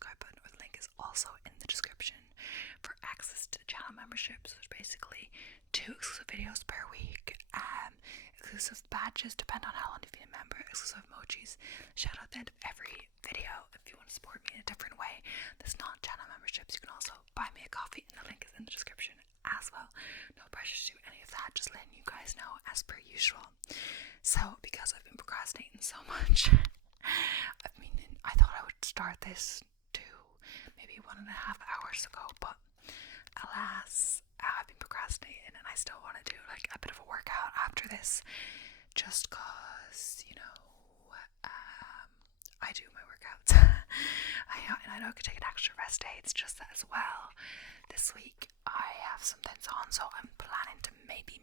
subscribe button, or the link is also in the description for access to the channel membership. So there's basically 2 exclusive videos per week, exclusive badges depend on how long you've been a member, exclusive emojis, shout out at the end of every video. If you want to support me in a different way that's not channel memberships, you can also buy me a coffee, and the link is in the description as well. No pressure to do any of that, just letting you guys know as per usual. So because I've been procrastinating so much, I thought I would start this 1.5 hours ago, but alas, I've been procrastinating, and I still want to do like a bit of a workout after this, just cause I do my workouts. I know I could take an extra rest day. It's just that as well, this week I have some things on, so I'm planning to maybe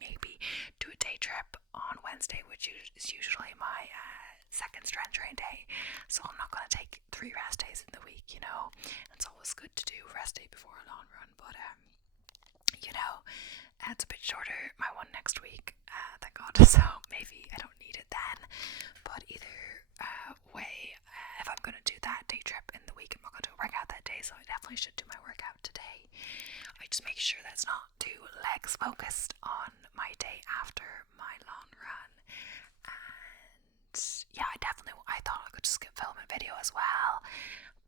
do a day trip on Wednesday, which is usually my second strength train day. So I'm not going to take 3 rest days in the week, It's always good to do rest day before a long run, but it's a bit shorter, my one next week, thank God, so maybe I don't need it then. But either way, if I'm going to do that day trip in the week, I'm not going to do a workout that day, so I definitely should do my workout today. I just make sure that's not too legs focused on my day after my long run. And yeah, I thought I could just film a video as well,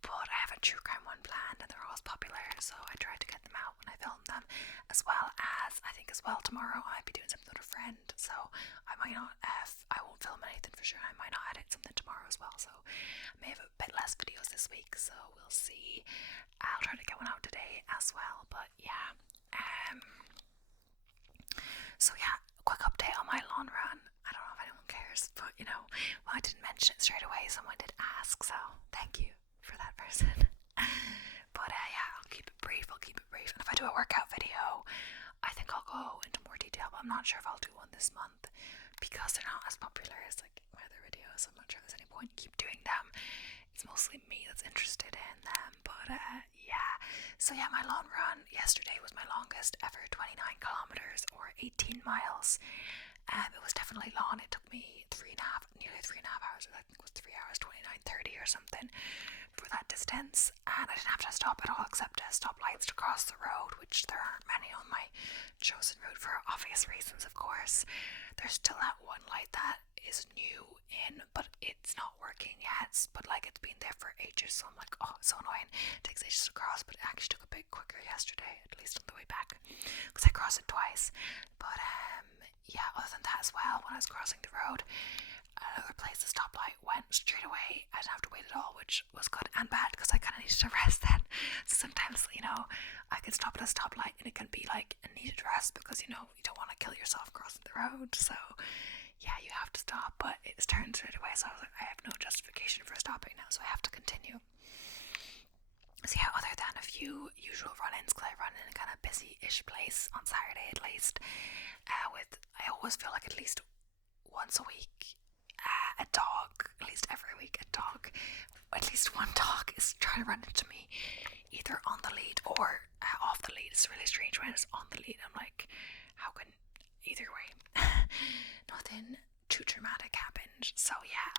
but I have a true crime one planned, and they're always popular, so I tried to get them out when I filmed them, as well as I think tomorrow I might be doing something with a friend, so I won't film anything for sure. I might not edit something tomorrow as well, so I may have a bit less videos this week, so we'll see. I'll try to get one out today as well, but yeah. So yeah, quick update on my lawn run. I don't know if anyone cares, but well, I didn't mention it straight away. Someone did ask, so thank you for that person. But yeah, I'll keep it brief. And if I do a workout video, I think I'll go into more detail, but I'm not sure if I'll do one this month because they're not as popular as like my other videos. I'm not sure there's any point in keep doing them. It's mostly me that's interested in them, but yeah. So yeah, my long run yesterday was my longest ever, 29 kilometers or 18 miles. It was definitely long. It took me nearly 3.5 hours. I think it was 3 hours 29:30 or something for that distance, and I didn't have to stop at all except at stoplights to cross the road, which there aren't many on my chosen route for obvious reasons, of course. There's still that one light that is new in, but it's not working yet, but like it's been there for ages, so I'm like, oh, it's so annoying. It takes ages to cross, but it actually took a bit quicker yesterday, at least on the way back, because I crossed it twice. But yeah, other than that as well, when I was crossing the road, another place, the stoplight went straight away. I didn't have to wait at all, which was good and bad because I kind of needed to rest then. So sometimes, I can stop at a stoplight and it can be like a needed rest because, you don't want to kill yourself crossing the road. So yeah, you have to stop, but it's turned straight away. So I was like, I have no justification for stopping now, so I have to continue. So yeah, other than a few usual run-ins, because I run in a kind of busy-ish place on Saturday at least, I always feel like at least once a week, a dog, at least every week, at least one dog is trying to run into me, either on the lead or off the lead. It's really strange when it's on the lead. I'm like, how can, either way, nothing too dramatic happened. So yeah,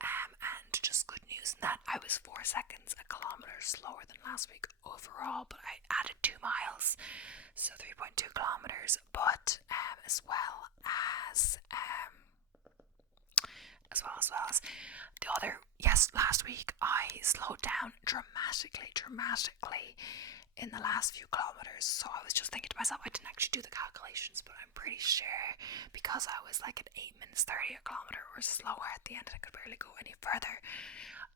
and just good news in that I was 4 seconds a kilometer slower than last week overall, but I added 2 miles, so 3.2 kilometers, but as well as the other, last week I slowed down dramatically in the last few kilometers. So I was just thinking to myself, I didn't actually do the calculations, but I'm pretty sure because I was like at 8 minutes 30 a kilometer or slower at the end and I could barely go any further,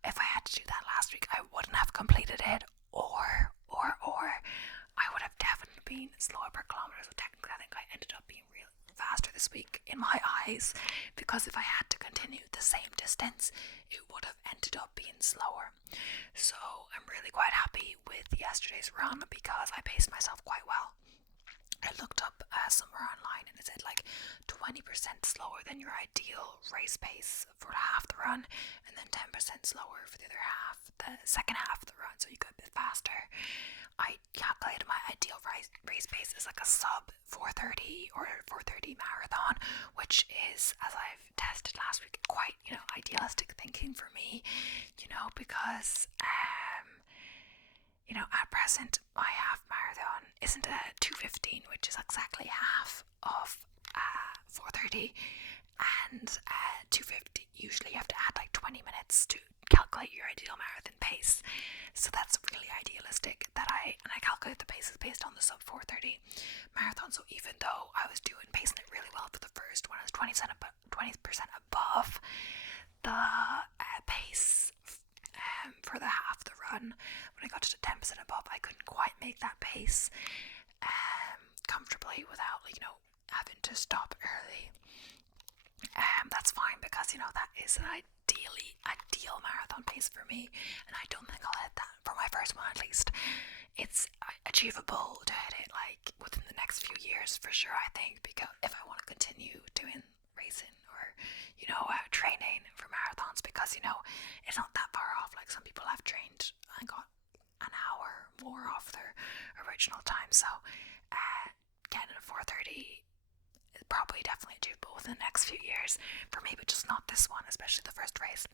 if I had to do that last week, I wouldn't have completed it, or I would have definitely been slower per kilometer. So technically I think I ended up being real faster this week in my eyes, because if I had to continue the same distance, it would have ended up being slower. So I'm really quite happy with yesterday's run because I paced myself quite well. I looked up somewhere online and it said like 20% slower than your ideal race pace for half the run, and then 10% slower for the other half, the second half of the run, so you go a bit faster. I calculated my ideal race pace is like a sub 4:30 or 4:30 marathon, which is, as I've tested last week, quite, idealistic thinking for me, because present, my half marathon isn't a 2:15, which is exactly half of 4:30, and 2:50. Usually you have to add like 20 minutes to calculate your ideal marathon pace. So that's really idealistic. I calculate the paces based on the sub 4:30 marathon. So even though I was pacing it really well for the first one, I was 20% above the pace for the half the run. When I got to 10% above, I couldn't quite make that pace comfortably without having to stop early. That's fine, because that is an ideal marathon pace for me, and I don't think I'll hit that for my first one. At least it's achievable to hit it like within the next few years for sure, I think, because if I want to continue doing racing or training for marathons, because it's not that far off. Like, some people have trained and got an hour more off their original time, so getting a 4:30 is probably definitely achievable within the next few years for me, but just not this one, especially the first race.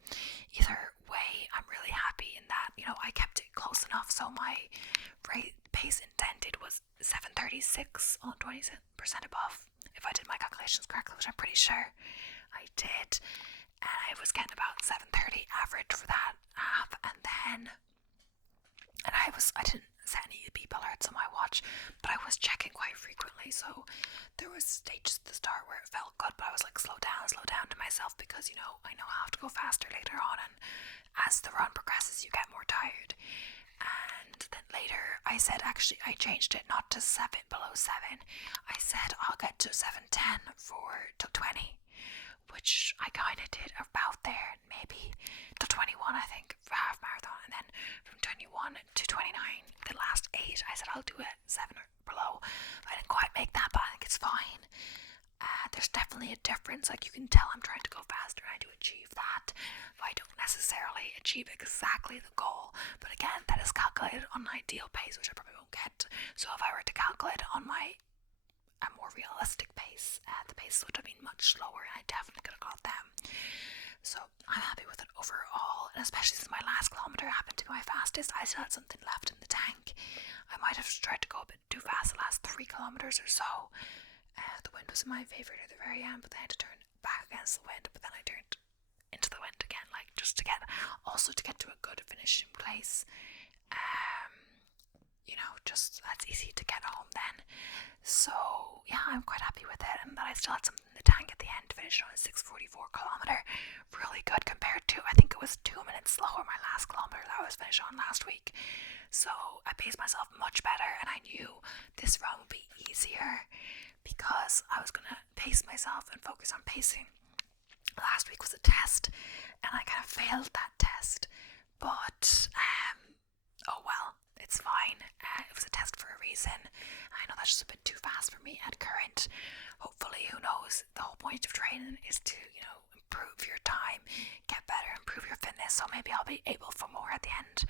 Either way, I'm really happy in that I kept it close enough, so my pace intended was 7:36 on 20% above, if I did my calculations correctly, which I'm pretty sure I did. And I was getting about 7:30 average for that half, and I didn't set any beep alerts on my watch, but I was checking quite frequently. So there was stages at the start where it felt good, but I was like, slow down to myself, because I know I have to go faster later on, and as the run progresses you get more tired. And then later I said, actually I changed it, not to below 7. I said I'll get to 7:10 to 20, which I kind of did about there, maybe to 21, I think, for half marathon. And then from 21 to 29, the last 8, I said I'll do it 7 or below. I didn't quite make that, but I think it's fine. There's definitely a difference. Like, you can tell I'm trying to go faster, and I do achieve that. But I don't necessarily achieve exactly the goal. But again, that is calculated on an ideal pace, which I probably won't get. So if I were to calculate on a more realistic pace, the pace would have been much slower, and I definitely could have got them. So I'm happy with it overall, and especially since my last kilometre happened to be my fastest, I still had something left in the tank. I might have tried to go a bit too fast the last 3 kilometres or so. The wind was in my favour at the very end, but then I had to turn back against the wind, but then I turned into the wind again, like, just to get to a good finishing place. Just that's easy to get home then. So yeah, I'm quite happy with it, and that I still had something in the tank at the end to finish on a 6:44 kilometre. Really good compared to, I think it was 2 minutes slower my last kilometre that I was finished on last week. So I paced myself much better, and I knew this run would be easier because I was gonna pace myself and focus on pacing. Last week was a test, and I kind of failed that test, but oh well, it's fine. It was a test for a reason. I know that's just a bit too fast for me at current. Hopefully, who knows, the whole point of training is to improve your time, get better, improve your fitness, so maybe I'll be able for more at the end.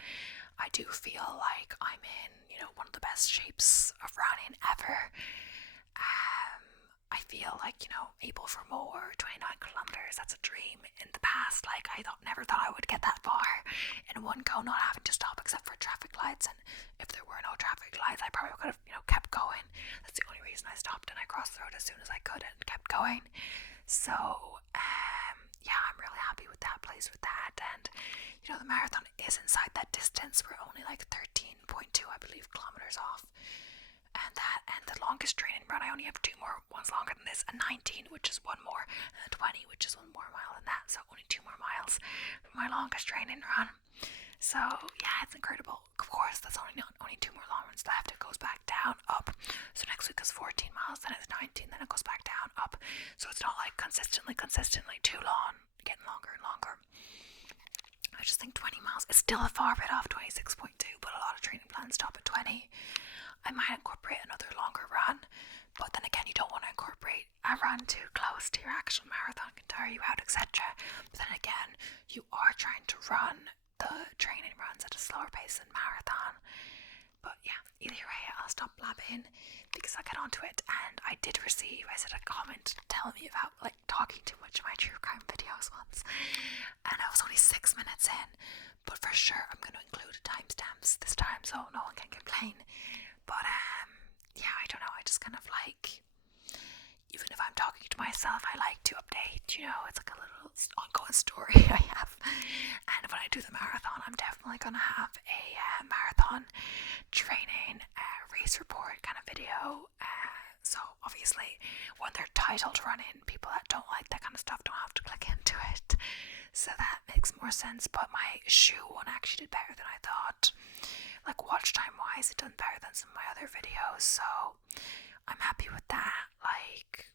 I do feel like I'm in one of the best shapes of running ever. I feel like, able for more. 29 kilometers, that's a dream. In the past, like, I never thought I would get that far in one go, not having to stop except for traffic lights. And if there were no traffic lights, I probably could have, kept going. That's the only reason I stopped, and I crossed the road as soon as I could and kept going. So, yeah, I'm really happy with that, pleased with that. And, the marathon is inside that distance. We're only like 13.2, I believe, kilometers off. And the longest training run, I only have 2 more ones longer than this, a 19, which is 1 more, and a 20, which is 1 more mile than that, so only 2 more miles for my longest training run. So yeah, it's incredible. Of course, that's only 2 more long runs left. It goes back down, up. So next week is 14 miles, then it's 19, then it goes back down, up. So it's not like consistently too long, getting longer and longer. I just think 20 miles is still a far bit off 26.2, but a lot of training plans stop at 20. I might incorporate another longer run, but then again, you don't want to incorporate a run too close to your actual marathon, can tire you out, etc. But then again, you are trying to run the training runs at a slower pace than marathon. But yeah, either way, I'll stop blabbing because I'll get onto it. And I did receive, I said, a comment telling me about like talking too much in my true crime videos once, and I was only 6 minutes in. But for sure, I'm going to include timestamps this time, so no one can complain. myself, I like to update, it's like a little ongoing story I have. And when I do the marathon, I'm definitely going to have a marathon training race report kind of video. So obviously, when they're titled running, people that don't like that kind of stuff don't have to click into it. So that makes more sense. But my shoe one actually did better than I thought. Like watch time wise, it done better than some of my other videos. So I'm happy with that. Like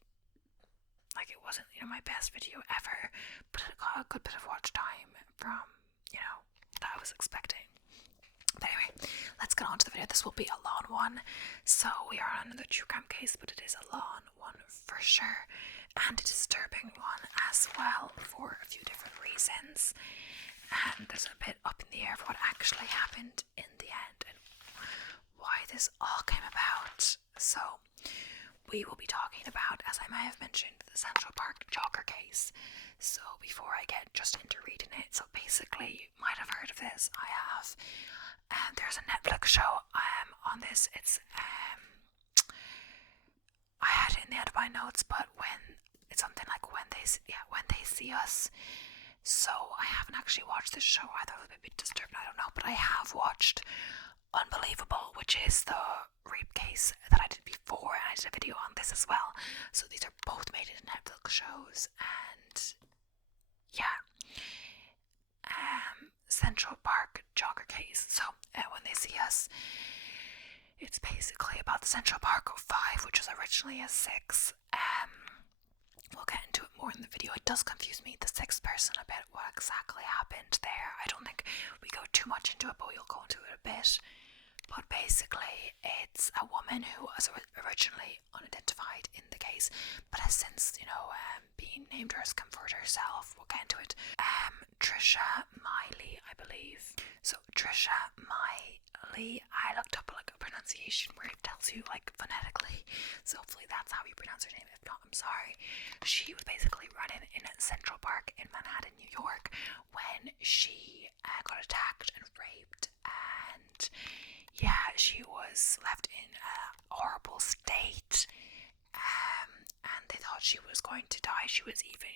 it wasn't, my best video ever, but it got a good bit of watch time from, that I was expecting. But anyway, let's get on to the video. This will be a long one. So we are on another true crime case, but it is a long one for sure. And a disturbing one as well for a few different reasons. And there's a bit up in the air for what actually happened in the end and why this all came about. So we will be talking about, as I may have mentioned, the Central Park Jogger case. So before I get just into reading it, so basically you might have heard of this. I have. There's a Netflix show on this. It's I had it in the end of my notes, but when it's something like when they see us. So I haven't actually watched this show. I thought it was a bit disturbing. I don't know, but I have watched Unbelievable, which is the rape case that I did before, and I did a video on this as well. So these are both made into Netflix shows, and yeah. Central Park Jogger case. So when they see us, it's basically about the Central Park 5, which was originally a 6. We'll get into it more in the video. It does confuse me, the 6th person, a bit, what exactly happened there. I don't think we go too much into it, but we'll go into it a bit. But basically, it's a woman who was originally unidentified in the case, but has since, been named or has confirmed herself. We'll get into it. Trisha Miley, I believe. So Trisha Miley, I looked up like a pronunciation where it tells you like phonetically. So hopefully that's how you pronounce her name. If not, I'm sorry. She was basically running in Central Park in Manhattan, New York, when she got attacked and raped, and yeah, she was left in a horrible state. And they thought she was going to die. She was even,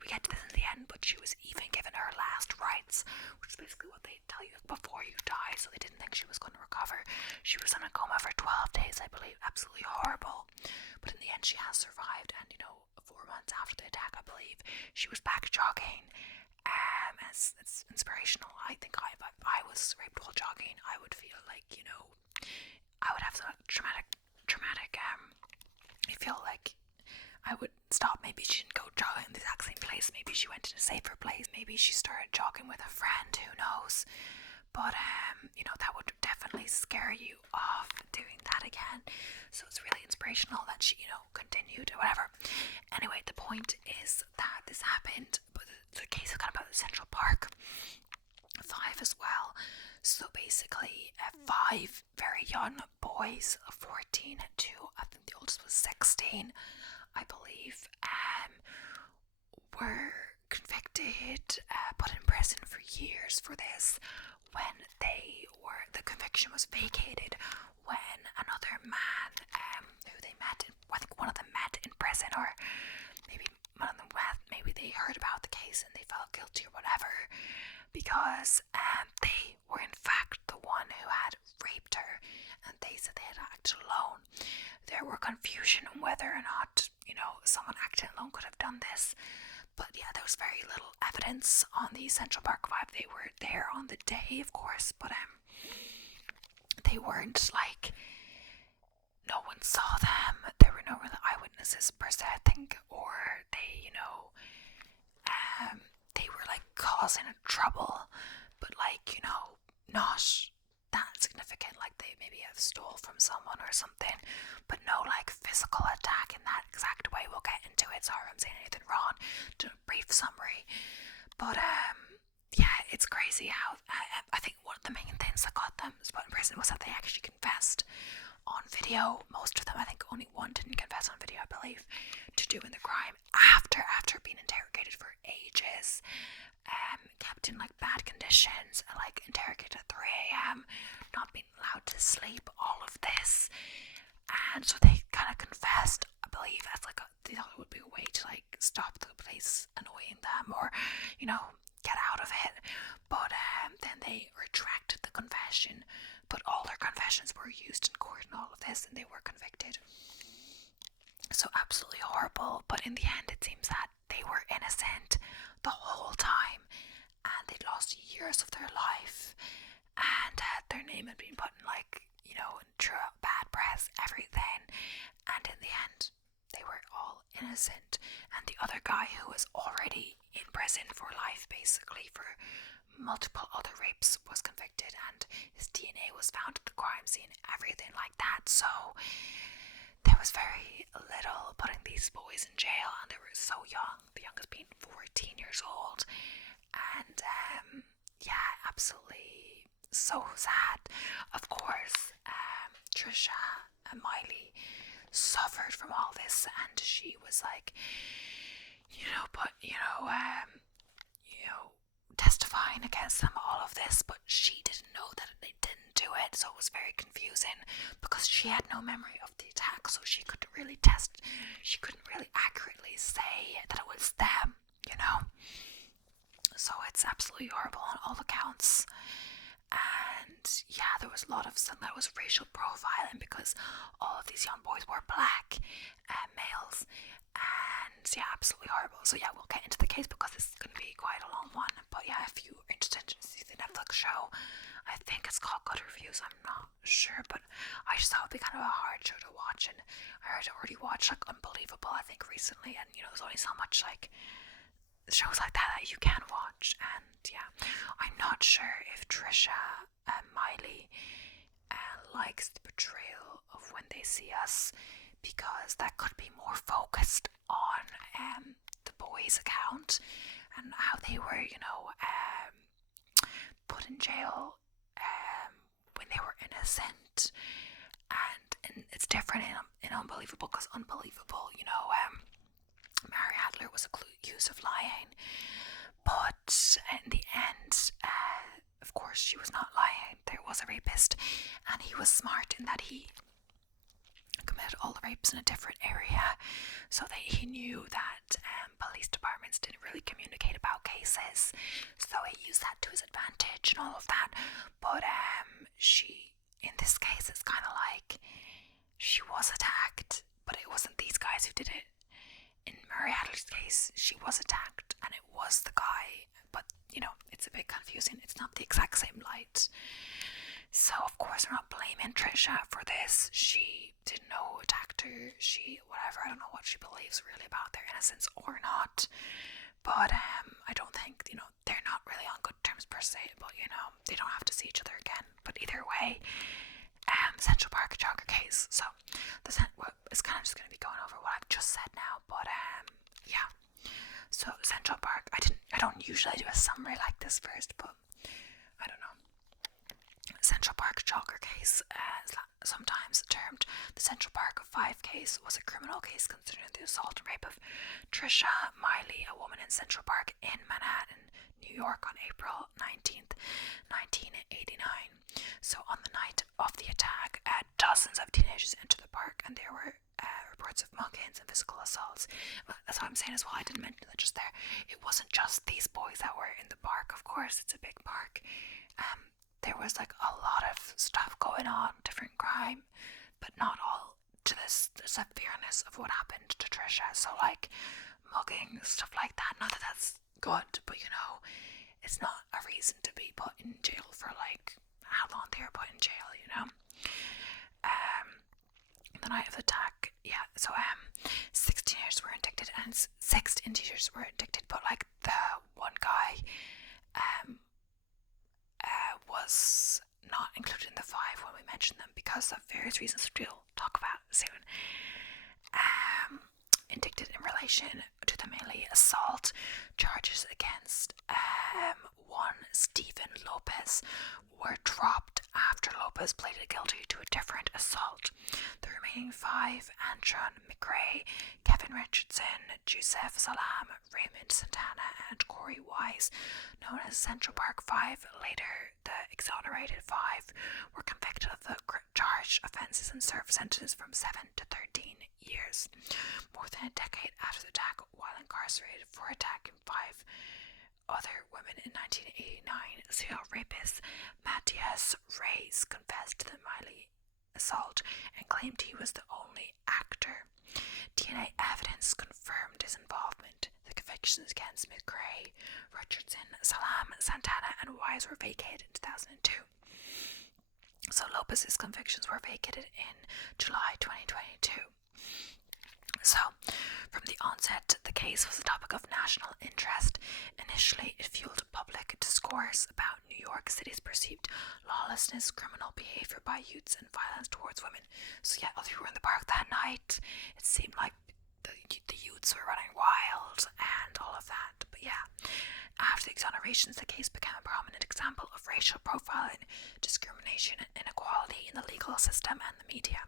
we get to this in the end, but she was even given her last rites, which is basically what they tell you before you die, so they didn't think she was going to recover. She was in a coma for 12 days, I believe. Absolutely horrible. But in the end, she has survived, and 4 months after the attack, I believe, she was back jogging. It's inspirational. I think if I was raped while jogging, I would feel like, I would have some traumatic, I feel like I would stop. Maybe she didn't go jogging in the exact same place. Maybe she went to a safer place. Maybe she started jogging with a friend. Who knows? But that would definitely scare you off doing that again. So it's really inspirational that she, continued or whatever. Anyway, the point is that this happened, but the case is kind of about the Central Park 5 as well. So basically, 5 very young boys, 14 to I think the oldest was 16, I believe, were convicted, put in prison for years for this. When the conviction was vacated when another man who they met, I think one of them met in prison, or maybe one of them maybe they heard about the case and they felt guilty or whatever, because they were in fact the one who had raped her, and they said they had acted alone. There were confusion on whether or not, someone acting alone could have done this. But yeah, there was very little evidence on the Central Park 5. They were there on the day, of course, but they weren't like, no one saw them. There were no real eyewitnesses per se, I think, or they, they were like causing trouble, but like, not that significant, like they maybe have stole from someone or something, but no like physical attack in that exact way. We'll get into it. Sorry if I'm saying anything wrong. To a brief summary, but yeah, it's crazy how I think one of the main things that got them put in prison was that they actually confessed on video. Most of them, I think only one didn't confess on video, I believe, to doing the crime after being interrogated for ages, kept in like bad conditions, like interrogated at 3 a.m, not being allowed to sleep, all of this. And so they kind of confessed, I believe, as like they thought it would be a way confession, but all their confessions were used in court and all of this, and they were convicted. So absolutely horrible, but in the end it seems that they were innocent the whole time, and they'd lost years of their life, and their name had been put in, like, you know, true bad press, everything, and in the end they were all innocent. And the other guy, who was already in prison for life basically for multiple other rapes, was convicted, and his DNA was found at the crime scene, everything like that. So there was very little putting these boys in jail, and they were so young, the youngest being 14 years old. And yeah, absolutely so sad. Of course, Trisha and Miley suffered from all this, and she was like, testifying against them, all of this, but she didn't know that they didn't do it, so it was very confusing because she had no memory of the attack, so she couldn't really accurately say that it was them, So it's absolutely horrible on all accounts. And yeah, there was a lot of something that was racial profiling because all of these young boys were black males, and yeah, absolutely horrible. So yeah, we'll get into the case because this is going to be quite a long one. But yeah, if you're interested to see the Netflix show, I think it's called Good Reviews, I'm not sure, but I just thought it would be kind of a hard show to watch, and I had already watched like Unbelievable, I think, recently, and there's only so much like shows like that you can watch. And yeah, I'm not sure if Trisha and Miley likes the portrayal of When They See Us, because that could be more focused on the boys' account and how they were, put in jail when they were innocent. And it's different in Unbelievable, because Unbelievable, Mary Adler was accused of lying, but in the end, of course, she was not lying. There was a rapist, and he was smart in that he committed all the rapes in a different area, so that he knew that police departments didn't really communicate about cases, so he used that to his advantage and all of that. But she, in this case, it's kind of like she was attacked, but it wasn't these guys who did it. In Mary Adler's case, she was attacked, and it was the guy, but it's a bit confusing. It's not the exact same light. So of course I'm not blaming Trisha for this. She didn't know who attacked her. I don't know what she believes really about their innocence or not. But I don't think, they're not really on good terms per se, but they don't have to see each other again. But either way, Central Park Jogger case. So it's kind of just going to be going over what I've just said now, but yeah. So Central Park, I don't usually do a summary like this first, but I don't know. Central Park Jogger case, sometimes termed the Central Park 5 case, was a criminal case concerning the assault and rape of Trisha Miley, a woman in Central Park in Manhattan, New York, on April 19th, 1989. So on the night of the attack, dozens of teenagers entered the park, and there were reports of muggings and physical assaults. That's what I'm saying as well. I didn't mention that just there. It wasn't just these boys that were in the park. Of course, it's a big park. There was like a lot of stuff going on, different crime, but not all to the severeness of what happened to Trisha. So like mugging, stuff like that. Not that that's good, but it's not a reason to be put in jail for like how long they were put in jail. The night of the attack, yeah. So 6 teenagers were indicted, and 6 teenagers were indicted, but like the one guy was not included in the 5 when we mentioned them because of various reasons, which we'll talk about soon. Indicted in relation to the mainly assault charges against one Stephen Lopez were dropped after Lopez pleaded guilty to a different assault. The remaining 5, Antron McRae, Kevin Richardson, Joseph Salam, Raymond Santana, and Corey Wise, known as Central Park 5, later the exonerated 5, were convicted of the charged offences and served sentences from 7 to 13 years. More than a decade after the attack, while incarcerated for attacking 5 other women in 1989, serial rapist Matthias Reyes confessed to the Miley assault and claimed he was the only actor. DNA evidence confirmed his involvement. The convictions against McRae, Richardson, Salam, Santana, and Wise were vacated in 2002. So Lopez's convictions were vacated in July 2022. So, from the onset, the case was a topic of national interest. Initially, it fueled public discourse about New York City's perceived lawlessness, criminal behavior by youths, and violence towards women. So yeah, as we were in the park that night, it seemed like the youths were running wild and all of that. But yeah, after the exonerations, the case became a prominent example of racial profiling, discrimination, and inequality in the legal system and the media.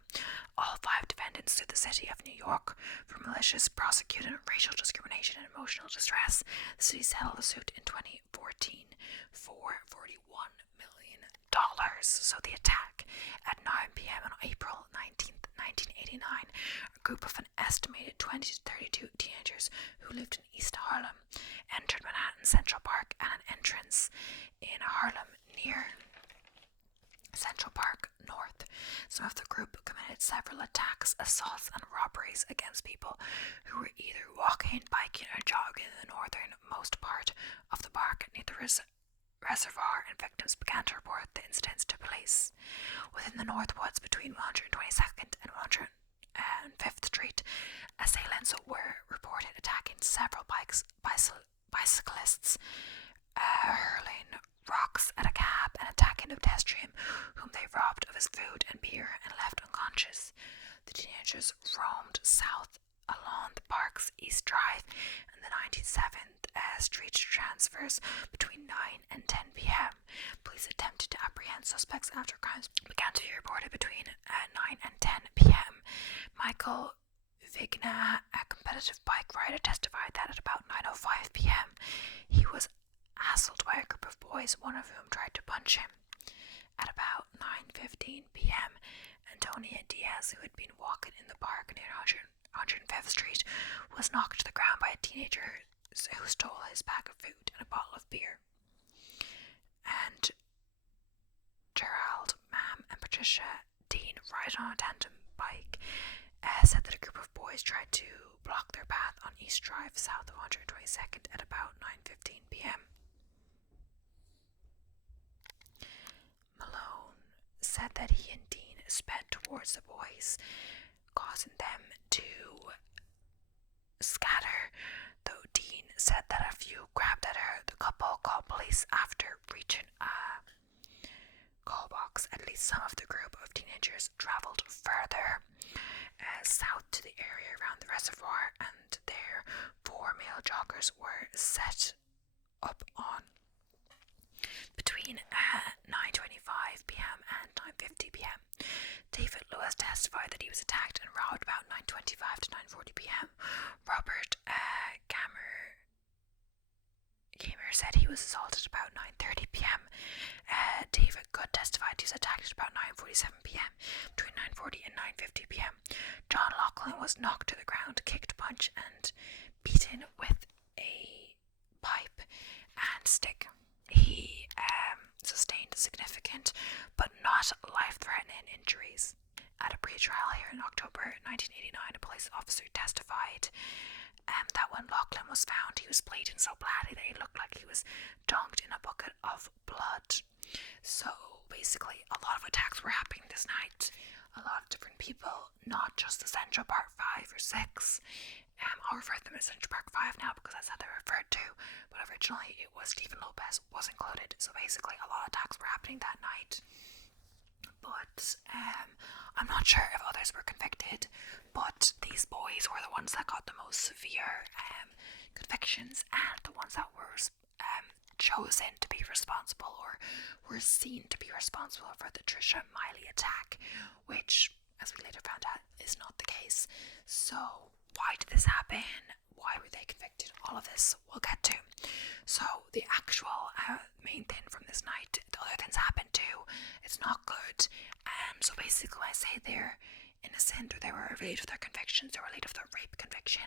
All 5 defendants sued the city of New York for malicious prosecuting, racial discrimination, and emotional distress. The city settled the suit in 2014 for $41 million. So the attack at 9 p.m. on April 19th, 1989, a group of an estimated 20 to 32 teenagers who lived in East Harlem entered Manhattan Central Park at an entrance in Harlem near Central Park North. Some of the group committed several attacks, assaults, and robberies against people who were either walking, biking, or jogging in the northernmost part of the park near the reservoir, and victims began to report the incidents to police. Within the North Woods between 122nd and 105th Street, assailants were reported attacking several bicyclists, hurling rocks at a cab, and attacking a pedestrian whom they robbed of his food and beer and left unconscious. The teenagers roamed south along the park's East Drive and the 97th Street transfers between 9 and 10 p.m. Police attempted to apprehend suspects after crimes began to be reported between 9 and 10 p.m. Michael Vigna, a competitive bike rider, testified that at about 9:05 p.m. he was hassled by a group of boys, one of whom tried to punch him. At about 9:15 p.m., Antonia Diaz, who had been walking in the park near 105th Street, was knocked to the ground by a teenager who stole his bag of food and a bottle of beer. And Gerald Mam and Patricia Dean, riding on a tandem bike, said that a group of boys tried to block their path on East Drive south of 122nd at about 9:15 p.m. Malone said that he and Dean sped towards the boys, causing them to scatter, though Dean said that a few grabbed at her. The couple called police after reaching a call box. At least some of the group of teenagers traveled further south to the area around the reservoir, and there 4 male joggers were set up on. Between 9:25 p.m. and 9:50 p.m., David Lewis testified that he was attacked and robbed about 9:25 to 9:40 p.m. Robert Gamer said he was assaulted about 9:30 p.m. David Good testified he was attacked at about 9:47 p.m. Between 9:40 and 9:50 p.m., John Laughlin was knocked to the ground, kicked, punched, and beaten with a pipe and stick. He sustained significant but not life-threatening injuries. At a pre-trial here in October 1989, a police officer testified that when Laughlin was found, he was bleeding so badly that he looked like he was dunked in a bucket of blood. So basically, a lot of attacks were happening this night. A lot of different people, not just the Central Park 5 or 6. I'll refer to them as Central Park 5 now because that's how they're referred to, but originally it was Stephen Lopez was included. So basically, a lot of attacks were happening that night. But I'm not sure if others were convicted, but these boys were the ones that got the most severe convictions and the ones that were chosen to be responsible or were seen to be responsible for the Trisha Miley attack, which, as we later found out, is not the case. So why did this happen? Why were they convicted? All of this we'll get to. So the actual main thing from this night, the other things happened too. It's not good. So basically, when I say they're innocent or they were relieved of their convictions, they were relieved of their rape conviction.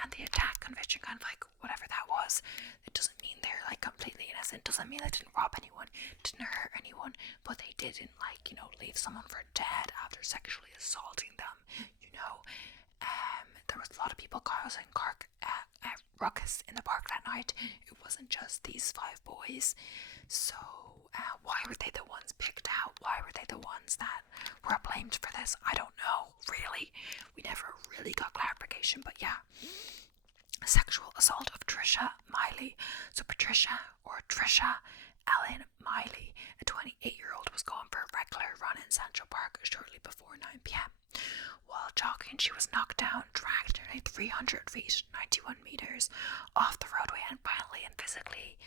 And the attack conviction, kind of like whatever that was, it doesn't mean they're like completely innocent, doesn't mean they didn't rob anyone, didn't hurt anyone, but they didn't, like, you know, leave someone for dead after sexually assaulting them, you know. There was a lot of people causing ruckus in the park that night. It wasn't just these 5 boys. So why were they the ones picked out? Why were they the ones that were blamed for this? I don't know, really. We never really got clarification, but yeah. Sexual assault of Trisha Miley. So Patricia, or Trisha Ellen Miley, a 28-year-old, was going for a regular run in Central Park shortly before 9 p.m. While jogging, she was knocked down, dragged nearly 300 feet, 91 meters, off the roadway, and violently and physically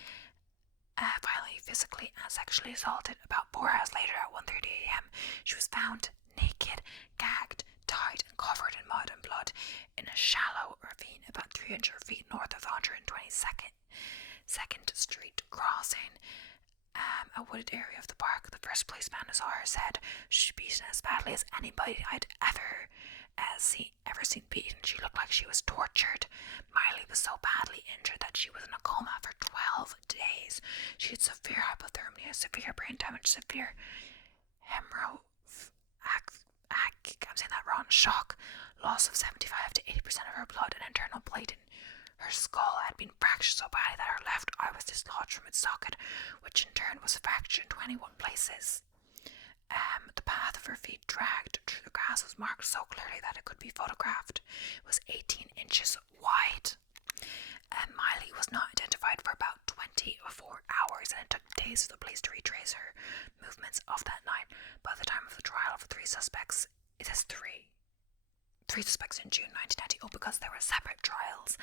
and sexually assaulted. About 4 hours later, at 1:30 a.m., she was found naked, gagged, tied, and covered in mud and blood in a shallow ravine about 300 feet north of the 122nd Street crossing, a wooded area of the park. The first policeman who saw her said she was beaten as badly as anybody I'd ever seen beaten. She looked like she was tortured. Miley was so badly injured that she was in a coma for 12 days. She had severe hypothermia, severe brain damage, severe I'm saying that wrong, shock, loss of 75 to 80% of her blood, and internal bleeding. Her skull had been fractured so badly that her left eye was dislodged from its socket, which in turn was fractured in 21 places. The path of her feet dragged through the grass was marked so clearly that it could be photographed. It was 18 inches wide. Miley was not identified for about 24 hours, and it took days for the police to retrace her movements of that night. By the time of the trial of the 3 suspects, it has three suspects in June 1990. Oh, because there were separate trials.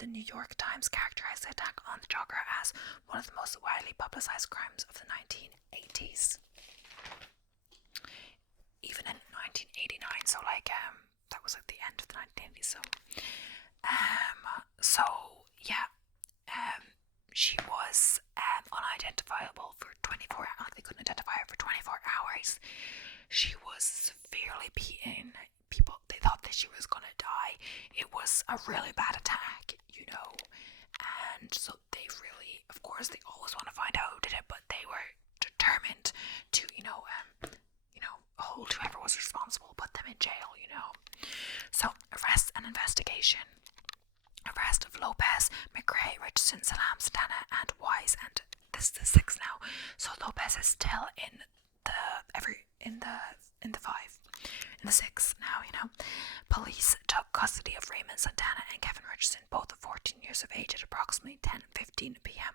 The New York Times characterized the attack on the jogger as one of the most widely publicized crimes of the 1980s. Even in 1989, so like that was at the end of the 1980s. She was unidentifiable for 24 hours. Like, they couldn't identify her for 24 hours. She was severely beaten. People, they thought that she was gonna die. It was a really bad attack, you know. And so they really, of course, they always want to find out who did it, but they were determined to, hold whoever was responsible, put them in jail, you know. So, arrest and investigation. Arrest of Lopez, McRae, Richardson, Salam, Santana, and Wise, and this is the 6th now. So Lopez is still in the 6th now, you know. Police took custody of Raymond Santana and Kevin Richardson, both of 14 years of age, at approximately 10:15 p.m.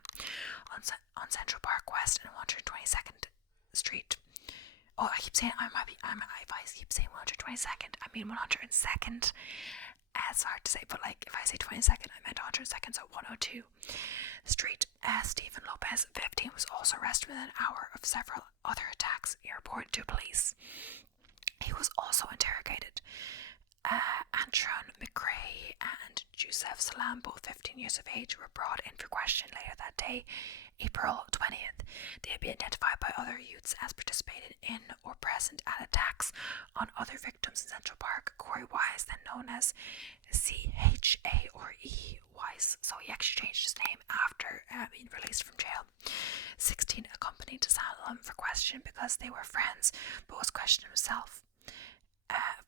on Central Park West and 122nd Street. Oh, I keep saying if I keep saying 122nd, I mean 102nd. It's hard to say, but like if I say 22nd, I meant 102nd, so 102 Street. Stephen Lopez, 15, was also arrested within an hour of several other attacks. He reported to police. He was also interrogated. Antron McRae and Joseph Salam, both 15 years of age, were brought in for question later that day, April 20th. They had been identified by other youths as participating in or present at attacks on other victims in Central Park. Corey Wise, then known as CHARE Wise, so he actually changed his name after being released from jail. 16 accompanied Salam for question because they were friends, but was questioned himself.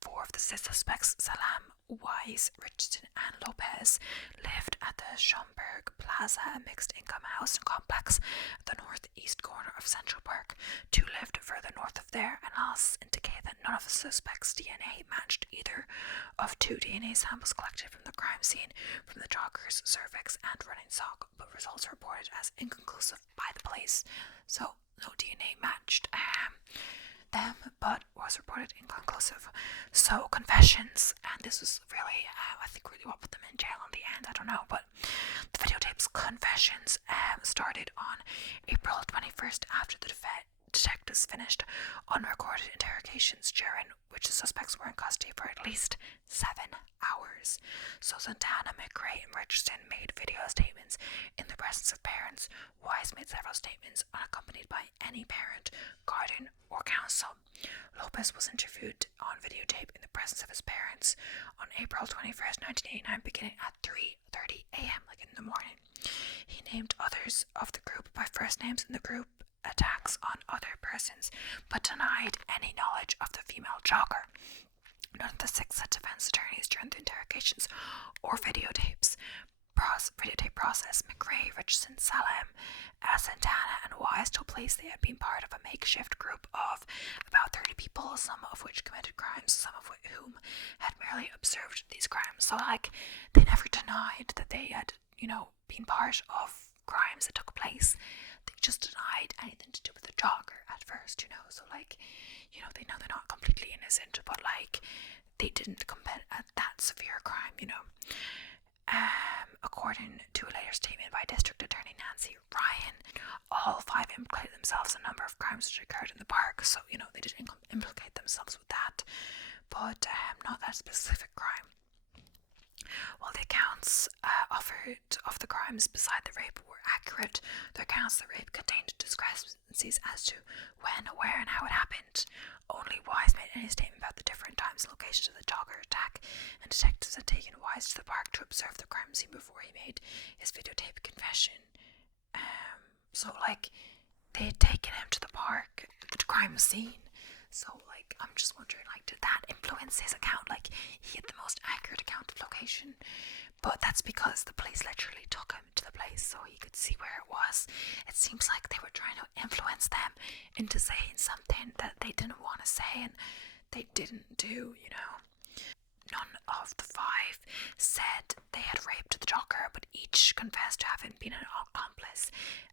4 of the 6 suspects, Salam, Wise, Richardson, and Lopez, lived at the Schomburg Plaza, a mixed-income housing complex at the northeast corner of Central Park. 2 lived further north of there, and analysis indicated that none of the suspects' DNA matched either of 2 DNA samples collected from the crime scene from the jogger's cervix and running sock, but results reported as inconclusive by the police. So, no DNA matched them, but was reported inconclusive. So, confessions, and this was really, I think, really what put them in jail in the end. I don't know, but the videotape's confessions started on April 21st after the detectives finished unrecorded interrogations, during which the suspects were in custody for at least 7 hours. So Santana, McRae, and Richardson made video statements in the presence of parents. Wise made several statements unaccompanied by any parent, guardian, or counsel. Lopez was interviewed on videotape in the presence of his parents on April 21st, 1989, beginning at 3:30 a.m., like in the morning. He named others of the group by first names in the group attacks on other persons, but denied any knowledge of the female jogger. None of the 6 said defense attorneys during the interrogations or videotape process, McRae, Richardson, Salem, Santana, and Wise told police they had been part of a makeshift group of about 30 people, some of which committed crimes, some of whom had merely observed these crimes. So, like, they never denied that they had, been part of crimes that took place. They just denied anything to do with the jogger at first, So, like, they know they're not completely innocent, but, like, they didn't commit that severe crime, According to a later statement by District Attorney Nancy Ryan, all 5 implicated themselves in a number of crimes that occurred in the park, so, they didn't implicate themselves with that, but not that specific crime. While the accounts offered of the crimes beside the rape were accurate, the accounts of the rape contained discrepancies as to when, where, and how it happened. Only Wise made any statement about the different times and locations of the jogger attack, and detectives had taken Wise to the park to observe the crime scene before he made his videotape confession. So, like, they had taken him to the park, the crime scene. So, like, I'm just wondering, like, did that influence his account? Like, he had the most accurate account of location, but that's because the police literally took him to the place so he could see where it was. It seems like they were trying to influence them into saying something that they didn't want to say, and they didn't do, None of the 5 said they had raped the jogger, but each confessed to having been an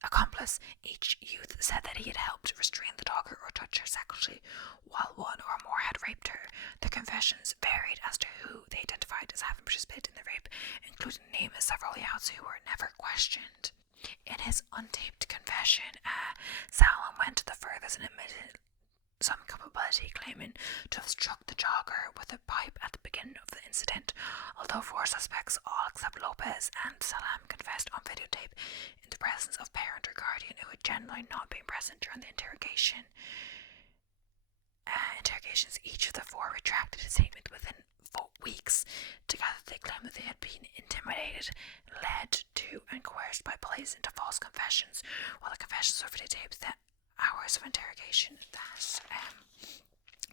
accomplice. Each youth said that he had helped restrain the jogger or touch her sexually, while one or more had raped her. The confessions varied as to who they identified as having participated in the rape, including names of several youths who were never questioned. In his untaped confession, Salem went to the furthest and admitted some culpability, claiming to have struck the jogger with a pipe at the beginning of the incident. Although 4 suspects, all except Lopez and Salem, confessed on videotape in the presence of parent or guardian who had generally not been present during the interrogations, each of the 4 retracted his statement within 4 weeks. Together they claimed that they had been intimidated, led to, and coerced by police into false confessions. While the confessions were videotaped, the hours of interrogation that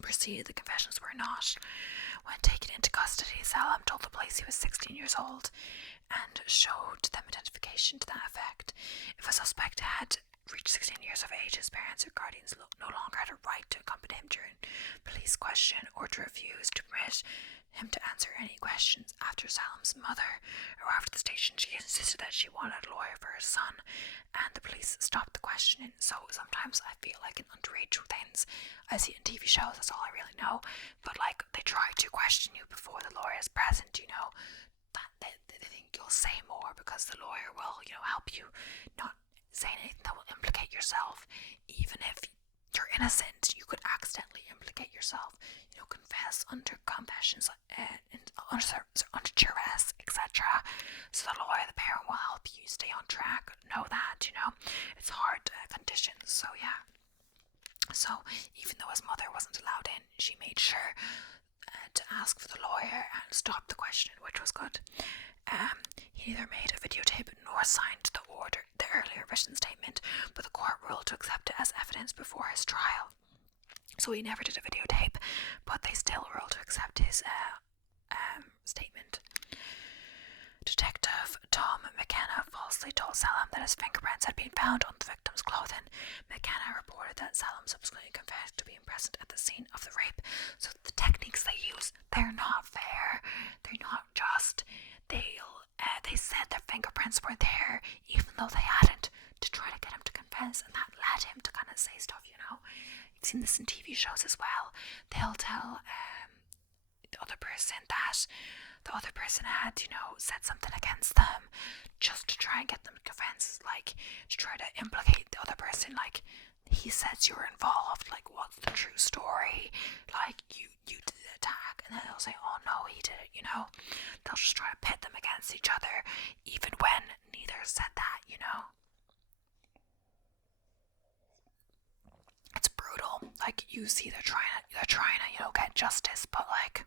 preceded the confessions were not. When taken into custody, Salem told the police he was 16 years old and showed them identification to that effect. If a suspect had reached 16 years of age, his parents or guardians no longer had a right to accompany him during police question or to refuse to permit him to answer any questions. After Salem's mother arrived at the station, she insisted that she wanted a lawyer for her son, and the police stopped the questioning. So sometimes I feel like in underage things I see in TV shows, that's all I really know, but like they try to question you before the lawyer is present, that they think you'll say more because the lawyer will, help you not say anything that will implicate yourself. Even if you're innocent, you could accidentally implicate yourself. Confess under confessions, under duress, etc. So the lawyer, the parent will help you stay on track. Know that, it's hard conditions. So yeah. So even though his mother wasn't allowed in, she made sure to ask for the lawyer and stop the question, which was good. He neither made a videotape nor signed the earlier written statement, but the court ruled to accept it as evidence before his trial. So he never did a videotape, but they still ruled to accept his statement. Detective Tom McKenna falsely told Salem that his fingerprints had been found on the victim's clothing. McKenna reported that Salem subsequently confessed to being present at the scene of the rape. So the techniques they use, they're not fair. They're not just. They said their fingerprints were there, even though they hadn't, to try to get him to confess, and that led him to kind of say stuff, You've seen this in TV shows as well. They'll tell the other person that the other person had, said something against them just to try and get them to confess, like, to try to implicate the other person, like, he says you were involved, like, what's the true story, like, you did the attack, and then they'll say, oh no, he did it, they'll just try to pit them against each other, even when neither said that, It's brutal. Like, you see they're trying to, get justice, but like,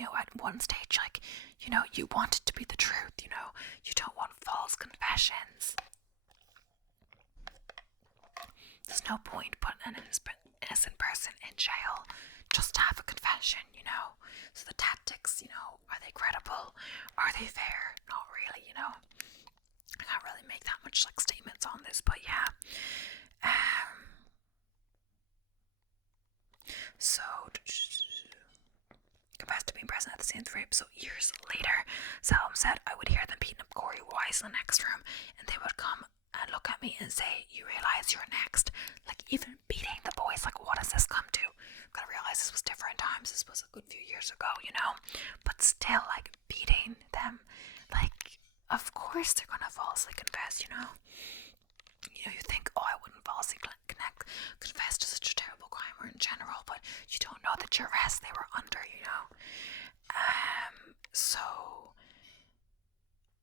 at one stage, like, you want it to be the truth, you don't want false confessions. There's no point putting an innocent person in jail just to have a confession, So the tactics, are they credible? Are they fair? Not really, I can't really make that much like statements on this, but yeah. So confessed to being present at the scene of the rape. So years later, Salem said I would hear them beating up Corey Wise in the next room, and they would come and look at me and say, "You realize you're next?" Like, even beating the boys, like, what does this come to? Gotta realize this was different times. This was a good few years ago, But still, like, beating them, like, of course they're gonna falsely confess, You think, oh, I wouldn't falsely confess to such a terrible crime or in general, but you don't know the duress they were under, So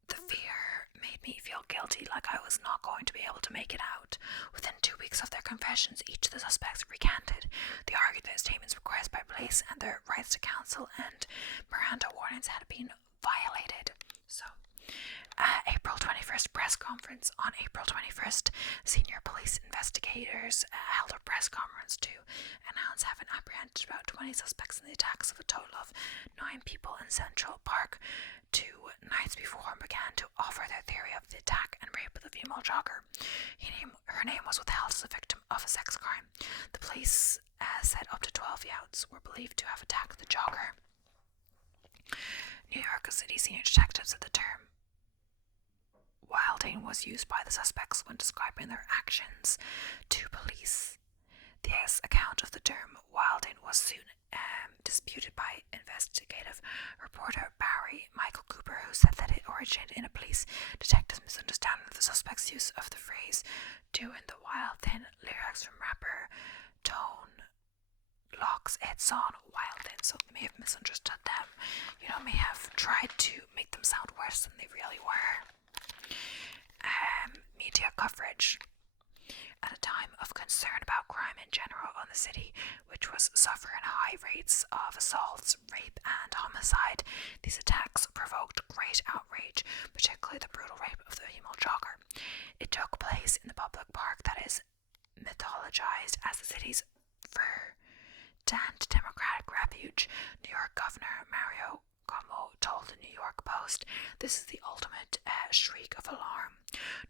the fear made me feel guilty, like I was not going to be able to make it out. Within 2 weeks of their confessions, each of the suspects recanted. They argued that statements requested by police and their rights to counsel and Miranda warnings had been violated. So, April 21st press conference. On April 21st, senior police investigators held a press conference to announce having apprehended about 20 suspects in the attacks of a total of 9 people in Central Park. 2 nights before began to offer their theory of the attack and rape of the female jogger. Her name was withheld as a victim of a sex crime. The police said up to 12 youths were believed to have attacked the jogger. New York City senior detectives said the term wilding was used by the suspects when describing their actions to police. The account of the term wilding was soon disputed by investigative reporter Barry Michael Cooper, who said that it originated in a police detective's misunderstanding of the suspect's use of the phrase "doing the wild thing," lyrics from rapper Tone Lock's hit song "Wild Thing." So they may have misunderstood them, may have tried to make them sound worse than they really were. Media coverage. At a time of concern about crime in general on the city, which was suffering high rates of assaults, rape, and homicide, these attacks provoked great outrage, particularly the brutal rape of the female jogger. It took place in the public park that is mythologized as the city's verdant democratic refuge. New York Governor Mario Cuomo told the New York Post, "This is the ultimate shriek of alarm."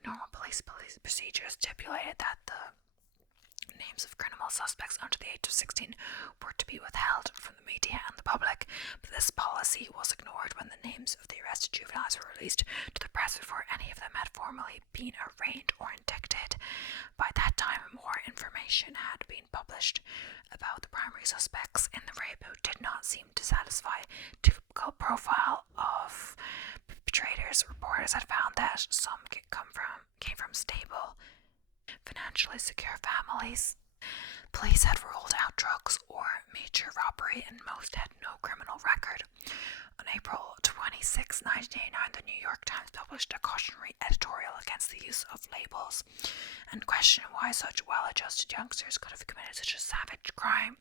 Normal police procedures stipulated that the names of criminal suspects under the age of 16 were to be withheld from the media and the public, but this policy was ignored when the names of the arrested juveniles were released to the press before any of them had formally been arraigned or indicted. By that time, more information had been published about the primary suspects in the rape, who did not seem to satisfy the typical profile of perpetrators. Reporters had found that some came from stable, financially secure families. Police had ruled out drugs or major robbery, and most had no criminal record. On April 26, 1989, the New York Times published a cautionary editorial against the use of labels and questioned why such well-adjusted youngsters could have committed such a savage crime.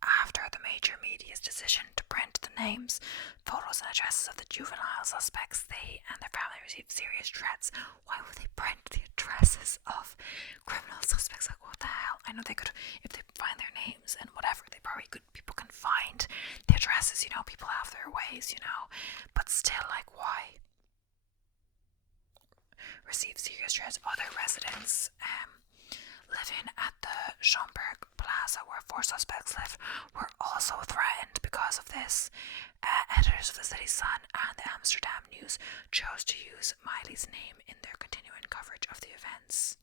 After the major media's decision to print the names, photos, and addresses of the juvenile suspects, they and their family received serious threats. Why would they print the addresses of criminal suspects? Like, what the hell? I know they could, if they find their names and whatever, they probably could, people can find the addresses, people have their ways, but still, like, why? Received serious threats. Other residents, living at the Schomburg Plaza, where 4 suspects live, were also threatened because of this. Editors of the City Sun and the Amsterdam News chose to use Miley's name in their continuing coverage of the events.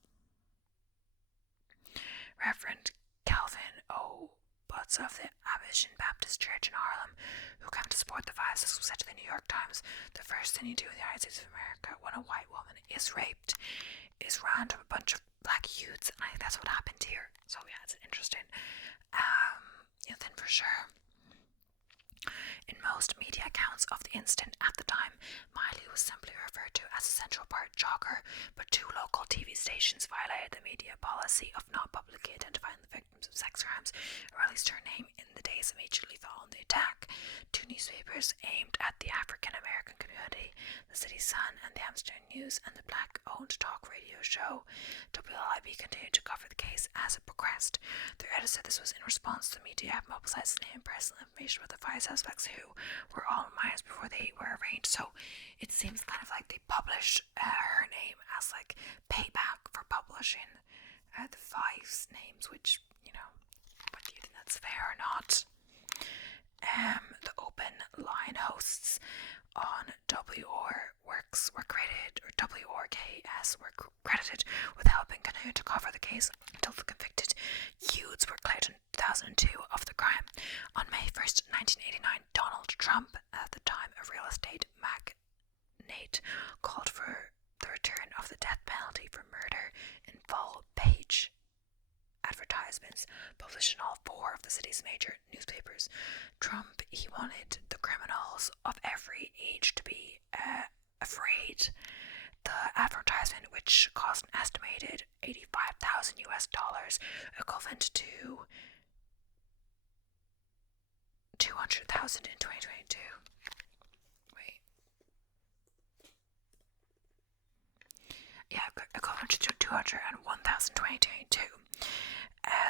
Reverend Calvin O. Butts of the Amish Baptist Church in Harlem, who came to support the five suspects, said to the New York Times, "The first thing you do in the United States of America when a white woman is raped is run to a bunch of black youths," and I think that's what happened here. So yeah, it's interesting thing for sure. In most media accounts of the incident at the time, Miley was simply referred to as a Central Park Jogger, but 2 local TV stations violated the media policy of not publicly identifying the victims of sex crimes and released her name in the days immediately following the attack. 2 newspapers aimed at the African American community, the City Sun and the Amsterdam News, and the black-owned talk radio show WLIB continued to cover the case as it progressed. Their editor said this was in response to the media mobilized name, personal information about the 5 suspects who were all minors before they were arraigned. So it seems kind of like they published her name as like payback for publishing the 5's names, which, you know, but do you think that's fair or not? The open line hosts on WRKS were credited with helping continue to cover the case until the convicted youths were cleared in 2002 of the crime. On May 1st, 1989, Donald Trump, at the time a real estate magnate, called for the return of the death penalty for murder in full-page advertisements published in all 4 of the city's major newspapers. Trump, he wanted the criminals of every age to be afraid. The advertisement, which cost an estimated $85,000 US, equivalent to $200,000 in 2022. Equivalent to $201,000 in 2022.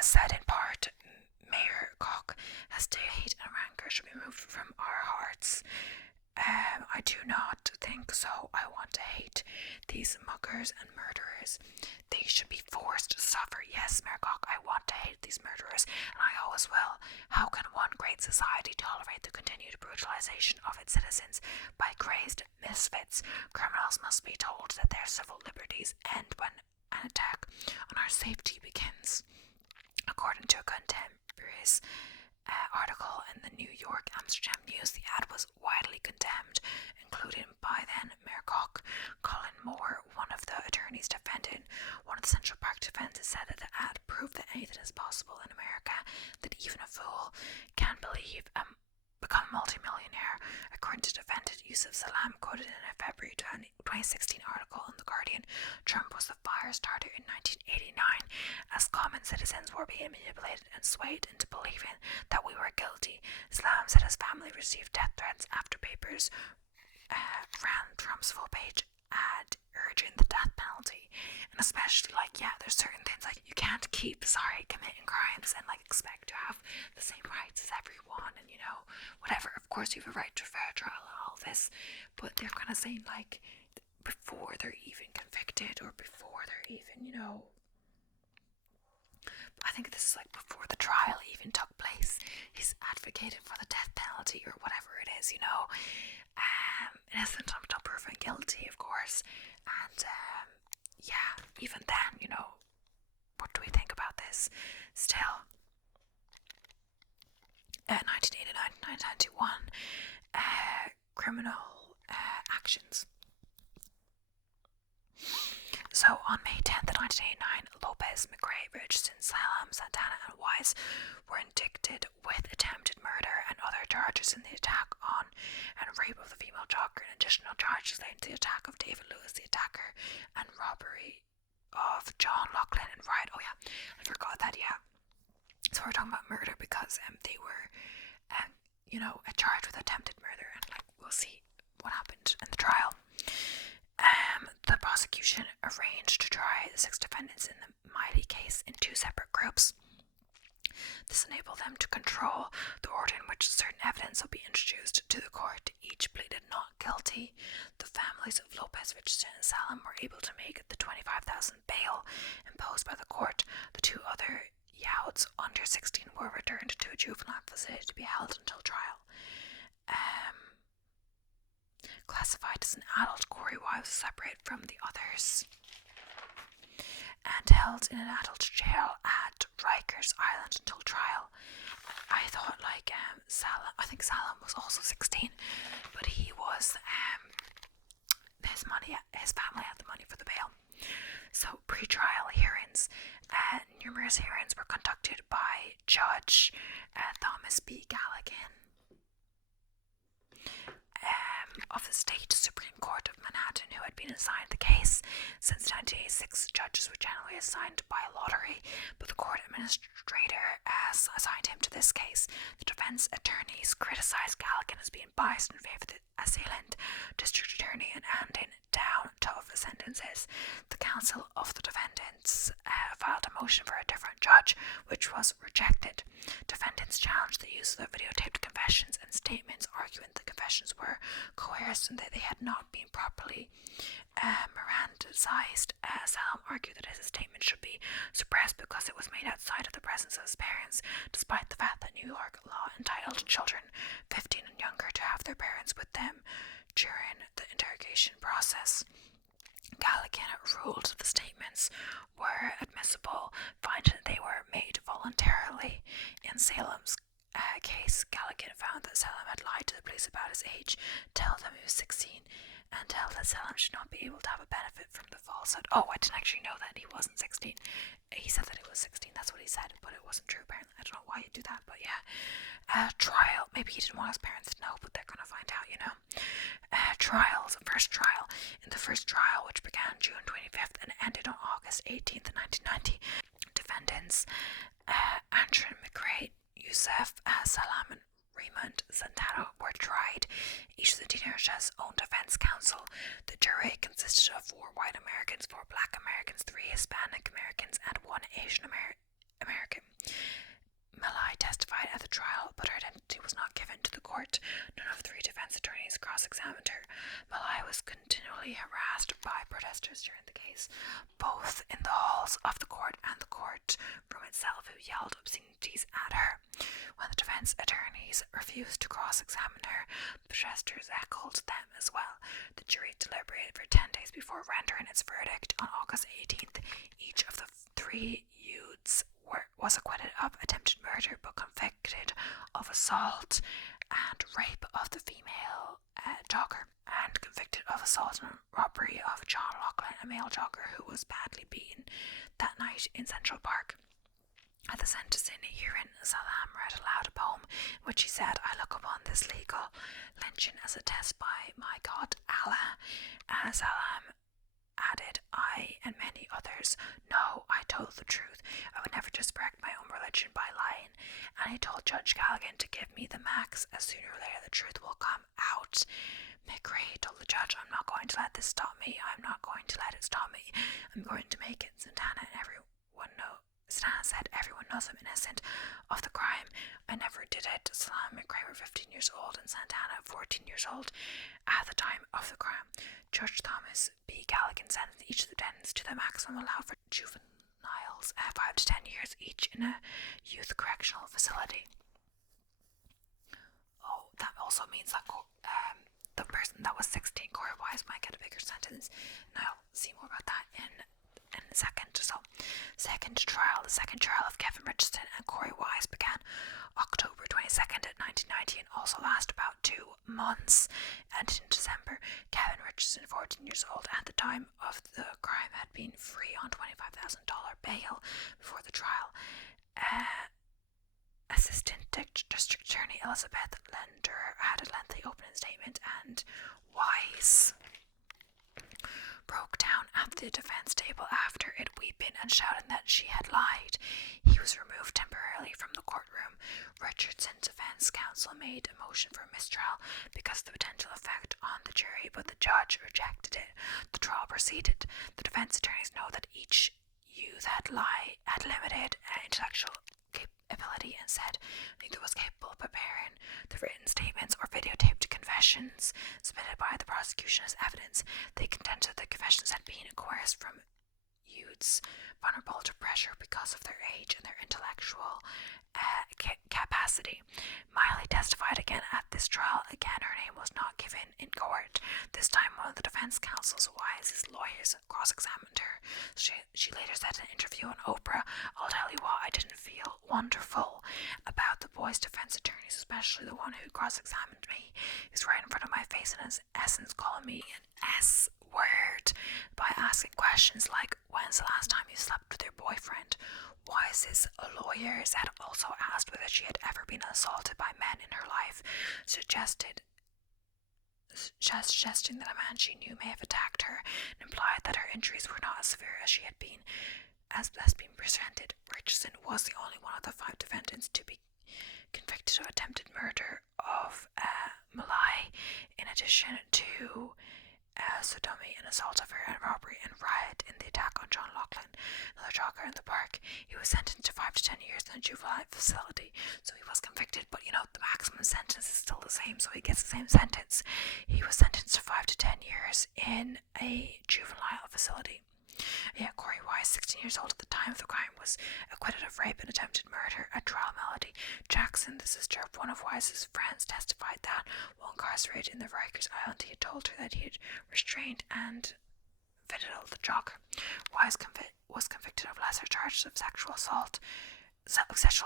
Said in part, Mayor Koch has to hate and rancor should be removed from our hearts. I do not think so. I want to hate these muggers and murderers. They should be forced to suffer. Yes, Mayor Koch, I want to hate these murderers, and I always will. How can one great society tolerate the continued brutalization of its citizens by crazed misfits? Criminals must be told that their civil liberties end when an attack on our safety begins. According to a contemporaneous article in the New York Amsterdam News, the ad was widely condemned, including by then Mayor Koch. Colin Moore, one of the attorneys defending one of the Central Park defendants, said that the ad proved that anything is possible in America, that even a fool can become a multimillionaire. According to defendant Yusuf Salam, quoted in a February 2016 article in The Guardian, Trump was the fire starter in 1989, as common citizens were being manipulated and swayed into believing that we were guilty. Salam said his family received death threats after papers ran Trump's full-page ad urging the death penalty. And especially, there's certain things you can't keep committing crimes and expect to have the same rights as everyone, and whatever. Of course you have a right to fair trial and all this, but they're kind of saying before they're even convicted, or before they're even, I think this is before the trial even took place, he's advocated for the death penalty or whatever it is, innocent until proven guilty, of course. And even then, what do we think about this? Still, 1989 1991, criminal actions. So on May 10th, 1989, Lopez, McRae, Richardson, Salam, Santana, and Wise were indicted with attempted murder and other charges in the attack on and rape of the female jogger, and additional charges relating to the attack of David Lewis, the attacker, and robbery of John Laughlin and riot. Oh yeah, I forgot that. Yeah. So we're talking about murder because they were, charged with attempted murder, and we'll see what happened in the trial. The prosecution arranged to try the 6 defendants in the Miley case in 2 separate groups. This enabled them to control the order in which certain evidence would be introduced to the court. Each pleaded not guilty. The families of Lopez, Richardson, and Salam were able to make the $25,000 bail imposed by the court. The 2 other youths under 16 were returned to a juvenile facility to be held until trial. Classified as an adult, Corey Wise was separated from the others and held in an adult jail at Rikers Island until trial. I thought Salam, I think Salam was also 16, but he was his family had the money for the bail. So pre-trial hearings, numerous hearings were conducted by Judge Thomas B. Galligan. of the State Supreme Court of Manhattan, who had been assigned the case. Since 1986, judges were generally assigned by lottery, but the court administrator has assigned him to this case. The defense attorneys criticized Galligan as being biased in favor of the assailant, district attorney, and handing down tough sentences. The counsel of the defendants filed a motion for a different judge, which was rejected. Defendants challenged the use of the videotaped confessions and statements, arguing the confessions were coerced and that they had not been properly Mirandized. Salam argued that his statement should be suppressed because it was made outside of the presence of his parents, despite the fact that New York law entitled children 15 and younger to have their parents with them during the interrogation process. Galligan ruled the statements were admissible, finding that they were made voluntarily. In Salem's case, Galligan found that Salem had lied to the police about his age, told them he was 16, and held that Salem should not be able to have a benefit from the falsehood. Oh, I didn't actually know that he wasn't 16. He said that he was 16, that's what he said, but it wasn't true apparently. I don't know why he'd do that, but yeah. Trial. Maybe he didn't want his parents to know, but they're gonna find out, you know. Trials. First trial. In the first trial, which began June 25th and ended on August 18th, 1990, defendants Andrew McRae, Youssef Salam, and Raymond Santana were tried. Each of the teenagers has own defense counsel. The jury consisted of 4 white Americans, 4 black Americans, 3 Hispanic Americans, and 1 Asian American. Malai testified at the trial, but her identity was not given to the court. None of 3 defense attorneys cross-examined her. Malai was continually harassed by protesters during the case, both in the halls of the court and the courtroom itself, who yelled obscenities at her. When the defense attorneys refused to cross-examine her, protesters echoed them as well. The jury deliberated for 10 days before rendering its verdict on August 18th. Each of the 3 youths was acquitted of attempted murder but convicted of assault and rape of the female jogger, and convicted of assault and robbery of John Laughlin, a male jogger who was badly beaten that night in Central Park. At the sentencing hearing, Salam read aloud a poem in which he said, "I look upon this legal lynching as a test by my God Allah." And Salam added, "I and many others know I told the truth. I would never disrespect my own religion by lying." And he told Judge Galligan to give me the max, as sooner or later the truth will come out. McRae told the judge, "I'm not going to let this stop me. I'm not going to let it stop me. I'm going to make it." Santana said, "Everyone knows I'm innocent of the crime. I never did it." Salam and McRae were 15 years old and Santana 14 years old at the time of the crime. Judge Thomas B. Galligan sentenced each of the defendants to the maximum allowed for juveniles, 5 to 10 years each in a youth correctional facility. Oh, that also means that the person that was 16, Corey Wise, might get a bigger sentence. And I'll see more about that in a second. So, the second trial of Kevin Richardson and Corey Wise began October 22nd at 1990 and also lasted about 2 months. And in December, Kevin Richardson, 14 years old at the time of the crime, had been free on $25,000 bail before the trial. Assistant District Attorney Elizabeth Lender had a lengthy opening statement, and Wise broke down at the defense table after it, weeping and shouting that she had lied. He was removed temporarily from the courtroom. Richardson's defense counsel made a motion for mistrial because of the potential effect on the jury, but the judge rejected it. The trial proceeded. The defense attorneys know that each youth had limited intellectual ability and said neither was capable of preparing the written statements or videotaped confessions submitted by the prosecution as evidence. They contended that the confessions had been coerced from youths vulnerable to pressure because of their age and their intellectual capacity. Miley testified again at this trial. Again, her name was not given in court. This time, one of the defense counsel's Wise's lawyers cross-examined her. She later said in an interview on Oprah, "I'll tell you what, I didn't feel wonderful about the boys' defense attorneys, especially the one who cross-examined me. He was right in front of my face and in essence calling me an S word by asking questions like, 'When's the last time you slept with your boyfriend?' Wise's lawyers had also asked whether she had ever been assaulted by men in her life, suggesting suggesting that a man she knew may have attacked her, and implied that her injuries were not as severe as she had been, as been presented. Richardson was the only one of the 5 defendants to be convicted of attempted murder of Malai, in addition to sodomy and assault of her, and robbery and riot in the attack on John Laughlin, another jogger in the park. He was sentenced to 5 to 10 years in a juvenile facility, so he was convicted, but the maximum sentence is still the same, so he gets the same sentence. He was sentenced to 5 to 10 years in a juvenile facility. Corey Wise, 16 years old at the time of the crime, was acquitted of rape and attempted murder at trial. Melody Jackson, the sister of one of Wise's friends, testified that while incarcerated in the Rikers Island, he had told her that he had restrained and fiddled the jogger. Wise was convicted of lesser charges of sexual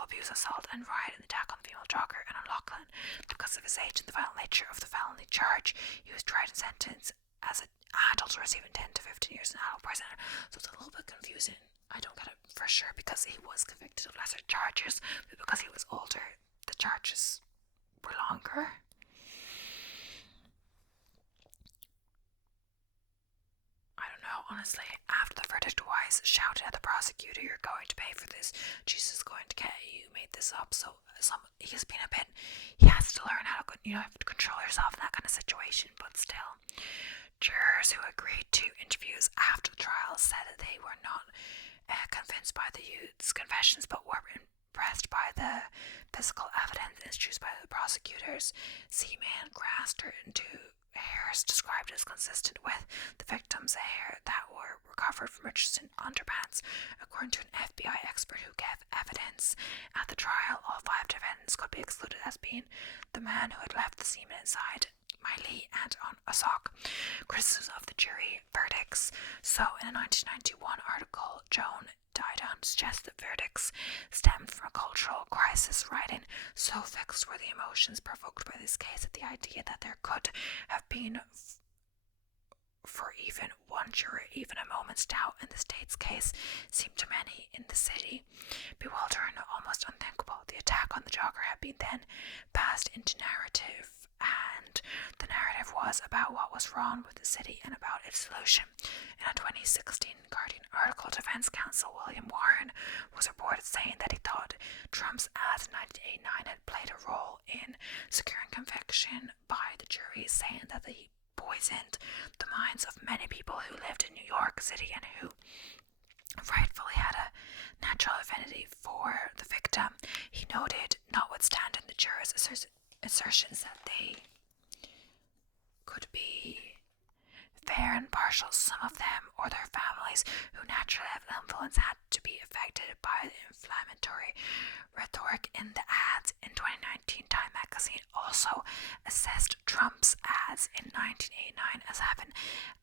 abuse, assault, and riot in the attack on the female jogger and on Laughlin. Because of his age and the violent nature of the felony charge, he was tried and sentenced as an adult, receiving 10 to 15 years in adult prison. So it's a little bit confusing. I don't get it for sure because he was convicted of lesser charges, but because he was older, the charges were longer. I don't know, honestly. After the verdict, Wise shouted at the prosecutor, "You're going to pay for this. Jesus is going to get you. You made this up." So he's been a bit, he has to learn how to, have to control yourself in that kind of situation, but still. Jurors who agreed to interviews after the trial said that they were not convinced by the youth's confessions, but were impressed by the physical evidence introduced by the prosecutors. Seaman grasped her into hairs described as consistent with the victim's hair that were recovered from Richardson underpants. According to an FBI expert who gave evidence at the trial, all 5 defendants could be excluded as being the man who had left the semen inside Miley and on a sock. Criticism of the jury verdicts. So, in a 1991 article, Joan Didion suggests that verdicts stemmed from a cultural crisis, writing, "So fixed were the emotions provoked by this case that the idea that there could have been for even one juror even a moment's doubt in the state's case seemed to many in the city bewildering, almost unthinkable. The attack on the jogger had been then passed into narrative, and the narrative was about what was wrong with the city and about its solution." In a 2016 Guardian article, defense counsel William Warren was reported saying that he thought Trump's ads in 1989 had played a role in securing conviction by the jury, saying that he poisoned the minds of many people who lived in New York City and who rightfully had a natural affinity for the victim. He noted, notwithstanding the jurors' assertions that they could be fair and partial, some of them or their families who naturally have influence had to be affected by the inflammatory rhetoric in the ads. In 2019, Time magazine also assessed Trump's ads in 1989 as having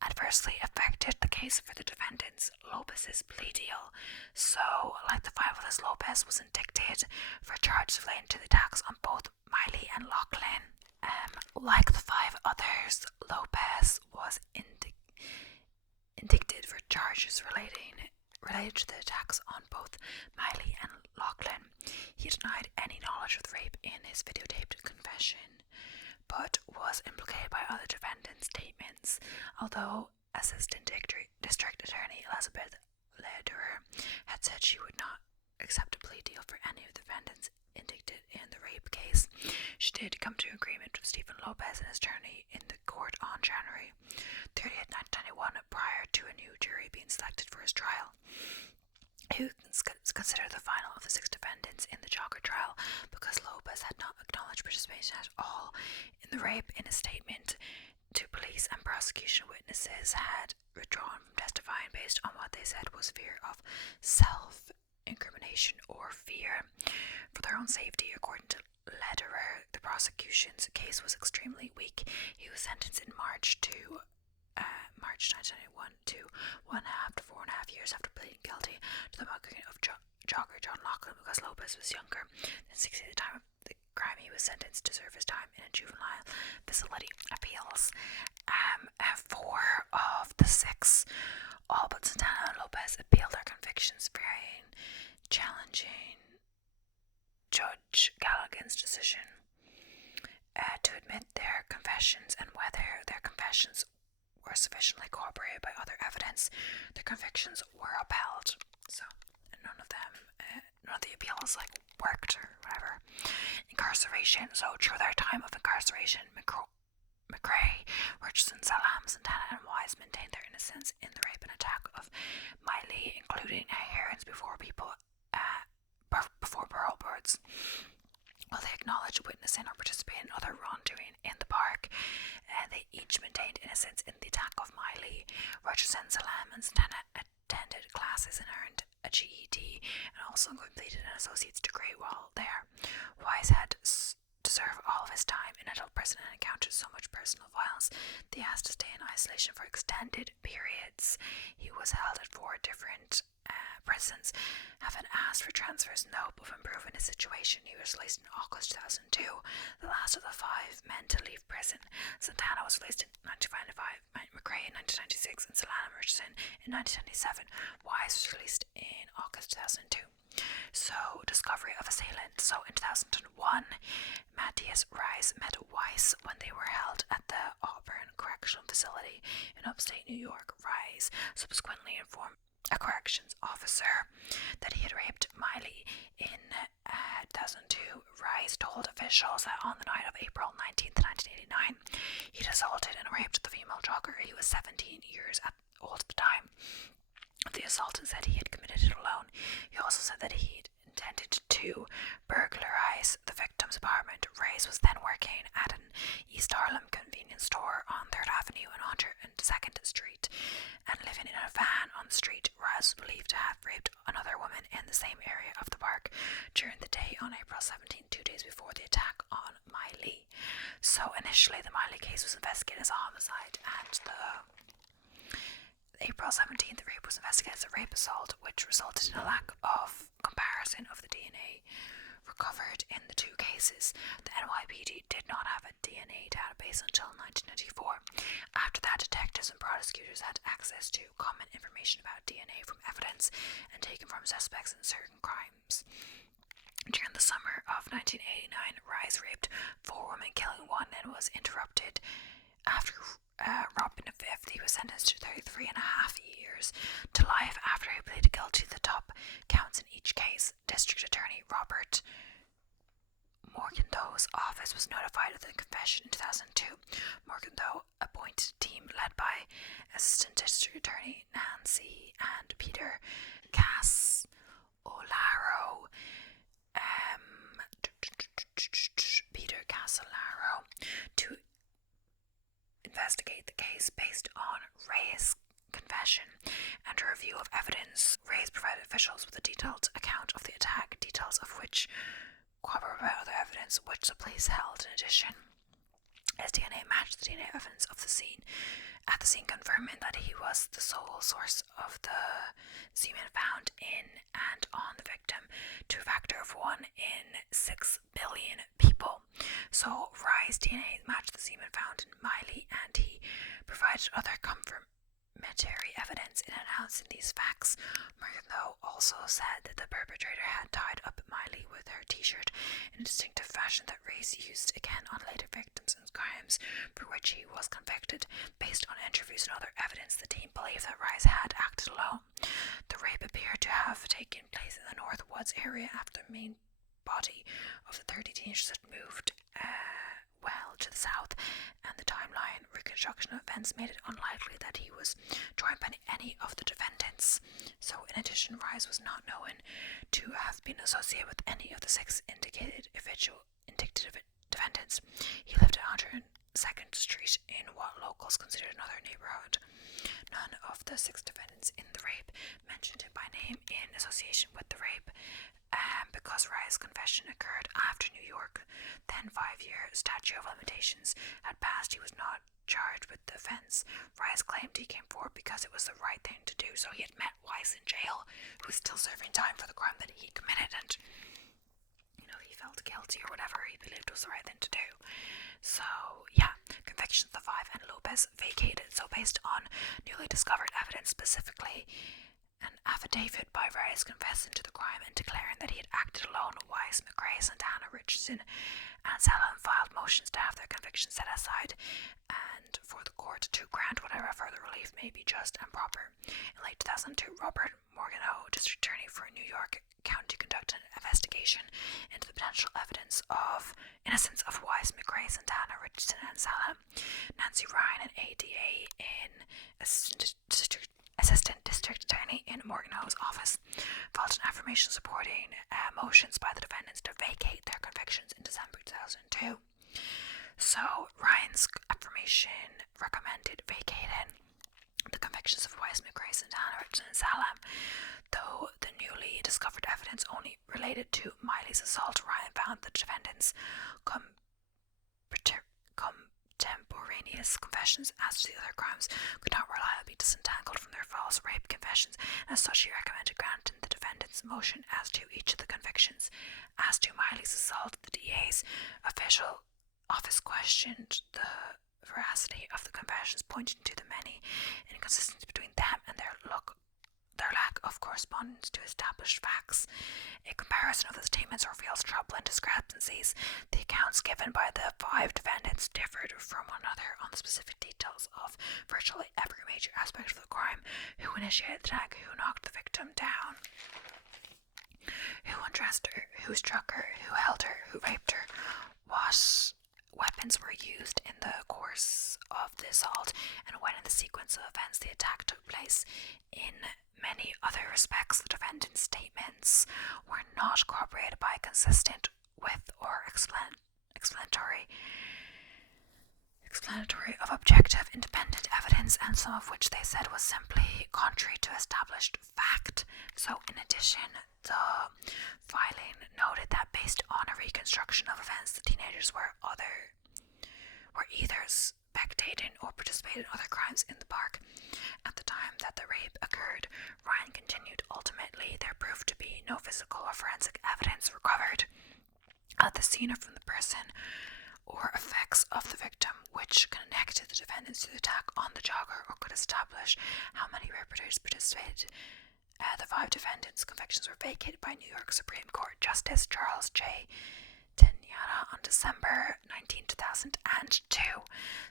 adversely affected the case for the defendants. Lopez's plea deal. So, like the 5 others, Lopez was indicted for charges relating to the attacks on both Miley and Laughlin. Like the 5 others, Lopez was indicted for charges related to the attacks on both Miley and Laughlin. He denied any knowledge of the rape in his videotaped confession, but was implicated by other defendants' statements. Although Assistant District Attorney Elizabeth Lederer had said she would not accept a plea deal for any of the defendants indicted in the rape case, she did come to agreement with Stephen Lopez and his attorney in the court on January 30th, 1991, prior to a new jury being selected for his trial. Who considered the final of the 6 defendants in the jogger trial, because Lopez had not acknowledged participation at all in the rape. In a statement to police and prosecution, witnesses had withdrawn from testifying based on what they said was fear of self-incrimination or fear for their own safety. According to Lederer, the prosecution's case was extremely weak. He was sentenced in March 1991 to 1.5 to 4.5 years after pleading guilty to the mugging of jogger John Laughlin. Because Lopez was younger than 60 at the time of the crime, he was sentenced to serve his time in a juvenile facility. Appeals. 4 of the 6, all but Santana and Lopez, appealed their convictions, varying, challenging Judge Gallagher's decision. to admit their confessions, and whether their confessions were sufficiently corroborated by other evidence, their convictions were upheld. So none of the appeals worked or whatever. Incarceration. So through their time of incarceration, McRae, Richardson, Salam, Santana, and Wise maintained their innocence in the rape and attack of Miley, including hearings before parole boards. While they acknowledged witnessing or participating in other wrongdoing in the park, they each maintained innocence in the attack of Miley. Richardson, Salam, and Santana attended classes and earned a GED and also completed an associate's degree while there. Wise had to serve all of his time in adult prison and encountered so much personal violence that he asked to stay in isolation for extended periods. He was held at 4 different prisons. Having asked for transfers in the hope of improving his situation, he was released in August 2002, the last of the 5 men to leave prison. Santana was released in 1995, McRae in 1996, and Salam Richardson in 1997. Wise was released in August 2002. So, discovery of assailant. So, in 2001, Matthias Rice met Weiss when they were held at the Auburn Correctional Facility in upstate New York. Rice subsequently informed a corrections officer that he had raped Miley. In 2002, Rice told officials that on the night of April 19th, 1989, he'd assaulted and raped the female jogger. He was 17 years old at the time. The assaultant said he had committed it alone. He also said that he'd intended to burglarize the victim's apartment. Rice was then working at an East Harlem convenience store on 3rd Avenue and 102nd Street and living in a van on the street. Rice was believed to have raped another woman in the same area of the park during the day on April 17, 2 days before the attack on Miley. So initially the Miley case was investigated as a homicide, and the April 17th rape was investigated as a rape assault, which resulted in a lack of comparison of the DNA recovered in the 2 cases. The NYPD did not have a DNA database until 1994. After that, detectives and prosecutors had access to common information about DNA from evidence and taken from suspects in certain crimes. During the summer of 1989, Rice raped 4 women, killing 1, and was interrupted. After robbing a 5th, he was sentenced to 33 and a half years to life after he pleaded guilty to the top counts in each case. District Attorney Robert Morgenthau's office was notified of the confession in 2002. Morgenthau appointed a team led by Assistant District Attorney Nancy and Peter Casolaro. To investigate the case based on Ray's confession and a review of evidence. Ray's provided officials with a detailed account of the attack, details of which corroborate other evidence which the police held. In addition, his DNA matched the DNA evidence of the scene, confirming that he was the sole source of the semen found in and on the victim, to a factor of 1 in 6 billion people. So Rye's DNA matched the semen found in Miley, and he provided other confirmatory evidence in announcing these facts. Morgenthau also said that the perpetrator had tied up Miley with her t-shirt in a distinctive fashion that Ray's used again on later victims and crimes for which he was convicted. Based on interviews and other evidence, the team believed that Rice had acted alone. The rape appeared to have taken place in the North Woods area after the main body of the 30 teenagers had moved well to the south, and the timeline reconstruction of events made it unlikely that he was joined by any of the defendants. So in addition, Rice was not known to have been associated with any of the 6 indicated defendants. He lived at 102nd Street in what locals considered another neighborhood. None of the 6 defendants in the rape mentioned him by name in association with the rape. Because Rice's confession occurred after New York, then 5-year statute of limitations had passed, he was not charged with the offense. Rice claimed he came forward because it was the right thing to do, so he had met Weiss in jail, who was still serving time for the crime that he committed, and he felt guilty or whatever he believed was the right thing to do. So yeah, convictions of the 5 and Lopez vacated. So based on newly discovered evidence, specifically an affidavit by Rice confessing to the crime and declaring that he had acted alone, Weiss, McRae, Santana, Richardson, and Salem filed motions to have their convictions set aside and for the court to grant whatever further relief may be just and proper. In late 2002, Robert Morganhoe, District Attorney for New York County, conducted an investigation into the potential evidence of innocence of Wise, McRae, Santana, Richardson, and Salem. Nancy Ryan, an ADA in Assistant District Attorney in Morganhoe's office, filed an affirmation supporting motions by the defendants to vacate their convictions in December 2002. So Ryan's affirmation recommended vacating the convictions of Wise, McRae, Santana, Richardson, and Salem. Though the newly discovered evidence only related to Miley's assault, Ryan found the defendants' contemporaneous confessions as to the other crimes could not reliably be disentangled from their false rape confessions, and as such he recommended granting the defendants' motion as to each of the convictions. As to Miley's assault, the DA's official office questioned the veracity of the confessions, pointing to the many inconsistencies between them and their lack of correspondence to established facts. A comparison of the statements reveals troubling discrepancies. The accounts given by the 5 defendants differed from one another on the specific details of virtually every major aspect of the crime: who initiated the attack, who knocked the victim down, who undressed her, who struck her, who held her, who raped her, what weapons were used in the course of the assault, and when in the sequence of events the attack took place. In many other respects, the defendant's statements were not corroborated by consistent with or explanatory of objective independent evidence, and some of which they said was simply contrary to established fact. So in addition, the filing noted that based on a reconstruction of events, the teenagers were either spectating or participated in other crimes in the park at the time that the rape occurred. Ryan continued, ultimately there proved to be no physical or forensic evidence recovered at the scene or from the person or effects of the victim which connected the defendants to the attack on the jogger or could establish how many perpetrators participated. The 5 defendants' convictions were vacated by New York Supreme Court Justice Charles J. Tenata on December 19, 2002.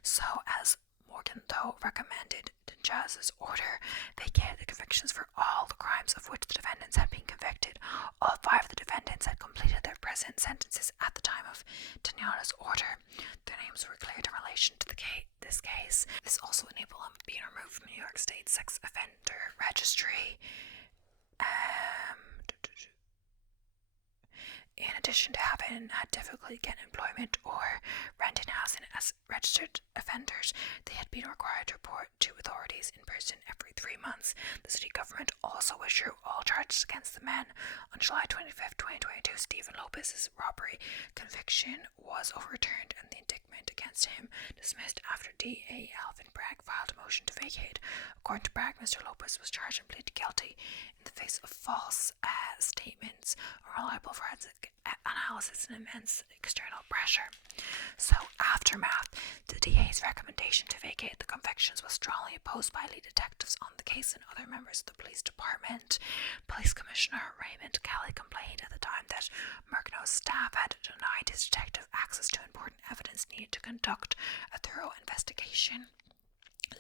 So, as Morganhoe recommended, Tenata's order vacated the convictions for all the crimes of which the defendants had been convicted. All 5 of the defendants had completed their present sentences at the time of Tenata's order. Their names were cleared in relation to this case. This also enabled them being removed from New York State Sex Offender Registry. In addition to having had difficulty getting employment or renting housing as registered offenders, they had been required to report to authorities in person every 3 months. The city government also withdrew all charges against the men. On July 25, 2022, Stephen Lopez's robbery conviction was overturned and the indictment against him dismissed after DA Alvin Bragg filed a motion to vacate. According to Bragg, Mr. Lopez was charged and pleaded guilty in the face of false statements, unreliable forensic analysis, and immense external pressure. So, aftermath. The DA's recommendation to vacate the convictions was strongly opposed by lead detectives on the case and other members of the police department. Police Commissioner Raymond Kelly complained at the time that Morganhoe's staff had denied his detective access to important evidence needed to conduct a thorough investigation.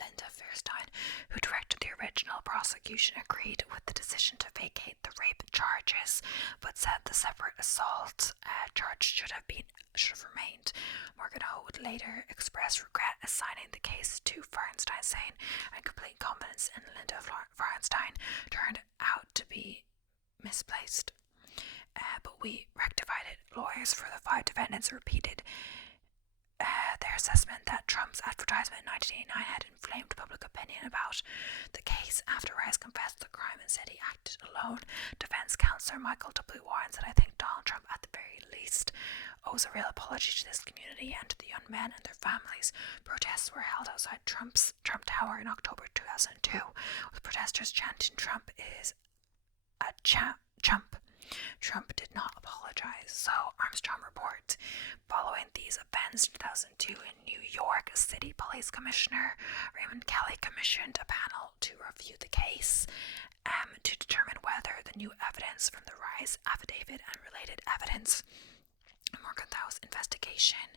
Linda Fairstein, who directed the original prosecution, agreed with the decision to vacate the rape charges, but said the separate assault charge should have remained. Morganhoe would later express regret assigning the case to Feinstein, saying, "And complete confidence in Linda Feinstein turned out to be misplaced. But we rectified it." Lawyers for the 5 defendants repeated their assessment that Trump's advertisement in 1989 had inflamed public opinion about the case. After Rice confessed the crime and said he acted alone, defense counsel Michael W. Warren said, "I think Donald Trump, at the very least, owes a real apology to this community and to the young men and their families." Protests were held outside Trump Tower in October 2002, with protesters chanting, "Trump is a chump." Trump did not apologize. So Armstrong reports, following these events in 2002 in New York, City Police Commissioner Raymond Kelly commissioned a panel to review the case to determine whether the new evidence from the Rice affidavit and related evidence Morgenthau's investigation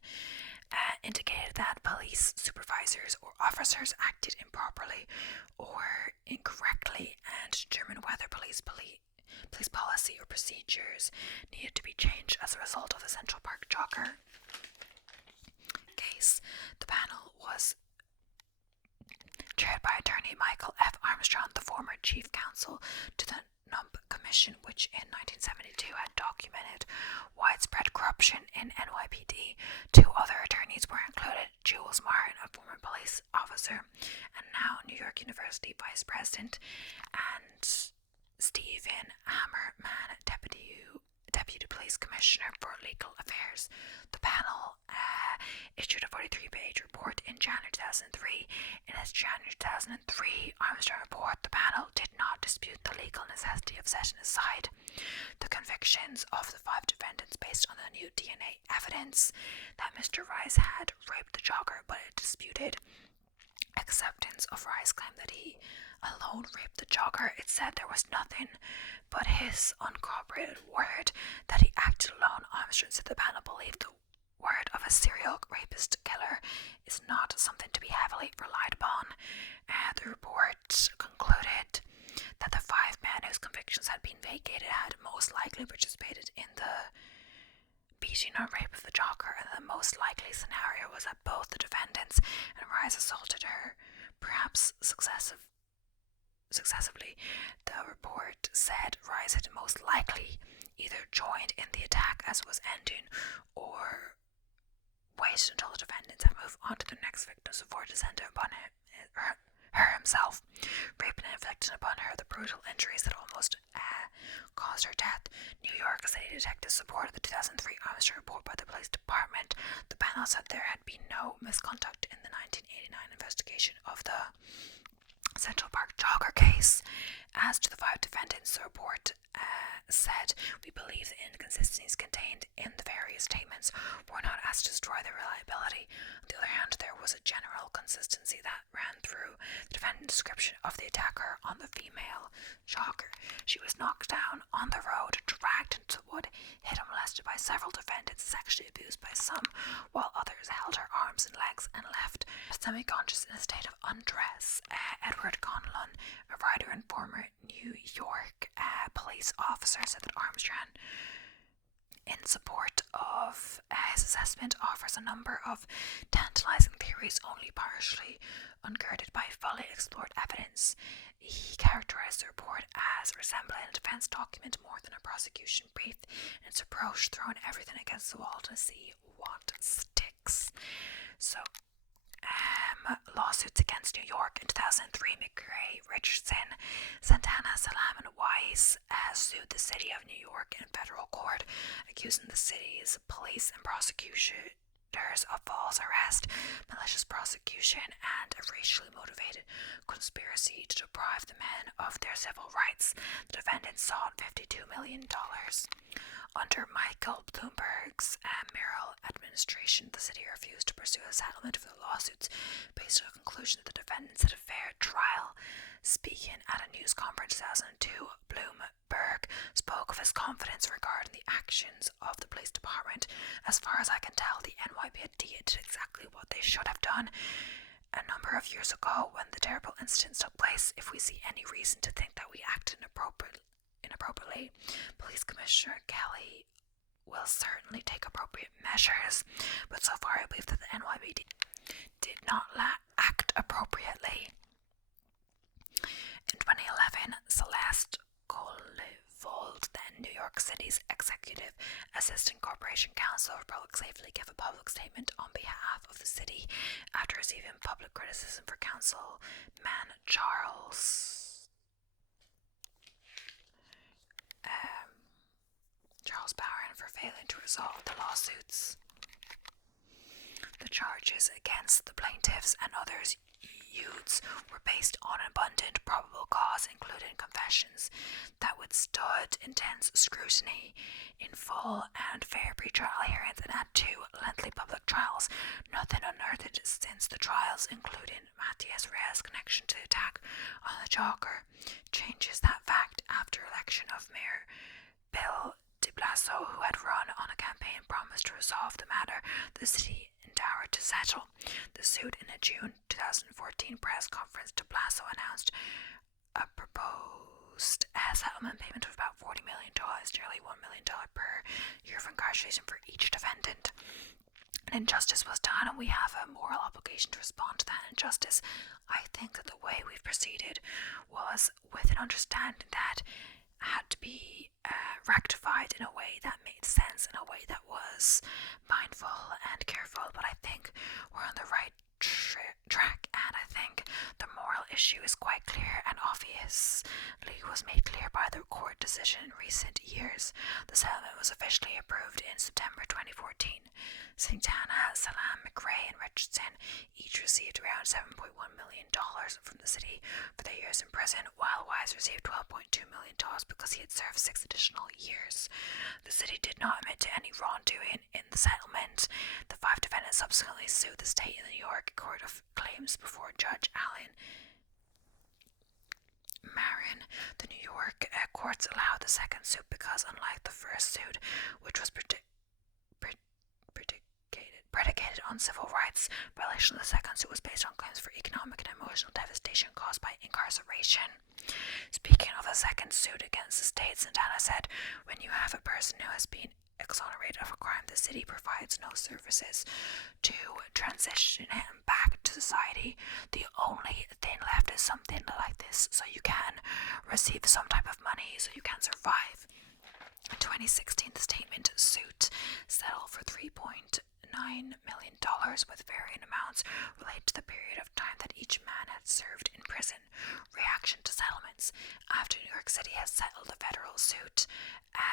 indicated that police supervisors or officers acted improperly or incorrectly and determined whether police policy or procedures needed to be changed as a result of the Central Park Jogger case. The panel was chaired by attorney Michael F. Armstrong, the former chief counsel to the NUMP Commission, which in 1972 had documented widespread corruption in NYPD. Two other attorneys were included: Jules Martin, a former police officer and now New York University vice president, and Stephen Hammerman, deputy police commissioner for legal affairs. The panel issued a 43-page report in January 2003. In its January 2003 Armstrong report, the panel did not dispute the legal necessity of setting aside the convictions of the 5 defendants based on the new DNA evidence that Mr. Rice had raped the jogger, but it disputed acceptance of Rice's claim that he alone raped the jogger. It said there was nothing but his uncorroborated word that he acted alone. Armstrong said the panel believed the word of a serial rapist killer is not something to be heavily relied upon. The report concluded that the 5 men whose convictions had been vacated had most likely participated in the beating or rape of the jogger, and the most likely scenario was that both the defendants and Rice assaulted her, perhaps successively. The report said Rice had most likely either joined in the attack as it was ending or waited until the defendants had moved on to their next victims before descending upon her himself, raping and inflicting upon her the brutal injuries that almost caused her death. New York City detectives supported the 2003 Armstrong report by the police department. The panel said there had been no misconduct in the 1989 investigation of the Central Park Jogger case. As to the 5 defendants, the report said, "We believe the inconsistencies contained in the various statements were not as to destroy their reliability. On the other hand, there was a general consistency that ran through the defendant's description of the attacker on the female jogger. She was knocked down on the road, dragged into the wood, hit and molested by several defendants, sexually abused by some, while others held her arms and legs and left semi-conscious in a state of undress." Edward Conlon, a writer and former New York police officer, said that Armstrong, in support of his assessment, offers a number of tantalizing theories only partially ungirded by fully explored evidence. He characterized the report as resembling a defense document more than a prosecution brief in its approach, throwing everything against the wall to see what sticks. So, lawsuits against New York in 2003, McRae, Richardson, Santana, Salam, and Wise sued the city of New York in federal court, accusing the city's police and prosecutors of false arrest, malicious prosecution, and a racially motivated conspiracy to deprive the men of their civil rights. The defendants sought $52 million. Under Michael Bloomberg's mayoral administration, the city refused to pursue a settlement for the lawsuits based on the conclusion that the defendants had a fair trial. Speaking at a news conference in 2002, Bloomberg spoke of his confidence regarding the actions of the police department. "As far as I can tell, the NYPD did exactly what they should have done a number of years ago when the terrible incidents took place. If we see any reason to think that we acted inappropriately, Police Commissioner Kelly will certainly take appropriate measures, but so far I believe that the NYPD did not act appropriately." In 2011, Celeste Colevold, then New York City's Executive Assistant Corporation Counsel for Public Safety, gave a public statement on behalf of the city after receiving public criticism for Councilman Charles Barron for failing to resolve the lawsuits. The charges against the plaintiffs and others youths were based on abundant probable cause, including confessions that withstood intense scrutiny in full and fair pretrial hearings and had 2 lengthy public trials. Nothing unearthed since the trials, including Matias Reyes' connection to the attack on the jogger, changes that fact. After election of Mayor Bill de Blasio, who had run on a campaign promise to resolve the matter, the city endeavoured to settle the suit. In a June 2014 press conference, de Blasio announced a proposed settlement payment of about $40 million, nearly $1 million per year of incarceration for each defendant. An injustice was done, and we have a moral obligation to respond to that injustice. I think that the way we've proceeded was with an understanding that had to be rectified in a way that made sense, in a way that was mindful and careful. But I think we're on the right track, and I think the moral issue is quite clear and obviously was made clear by the court decision in recent years. The settlement was officially approved in September 2014. Santana, Salam, McRae, and Richardson each received around $7.1 million from the city for their years in prison, while Wise received $12.2 million because he had served 6 additional years. The city did not admit to any wrongdoing in the settlement. The 5 defendants subsequently sued the state in the New York Court of Claims before Judge Alan Marin. The New York courts allowed the second suit because, unlike the first suit, which was predicated on civil rights violation, the second suit was based on claims for economic and emotional devastation caused by incarceration. Speaking of the second suit against the state, Santana said, "When you have a person who has been exonerated of a crime, the city provides no services to transition him back to society. The only thing left is something like this, so you can receive some type of money, so you can survive." In 2016, the statement suit settled for $3.9 million, with varying amounts related to the period of time that each man had served in prison. Reaction to settlements. After New York City has settled the federal suit,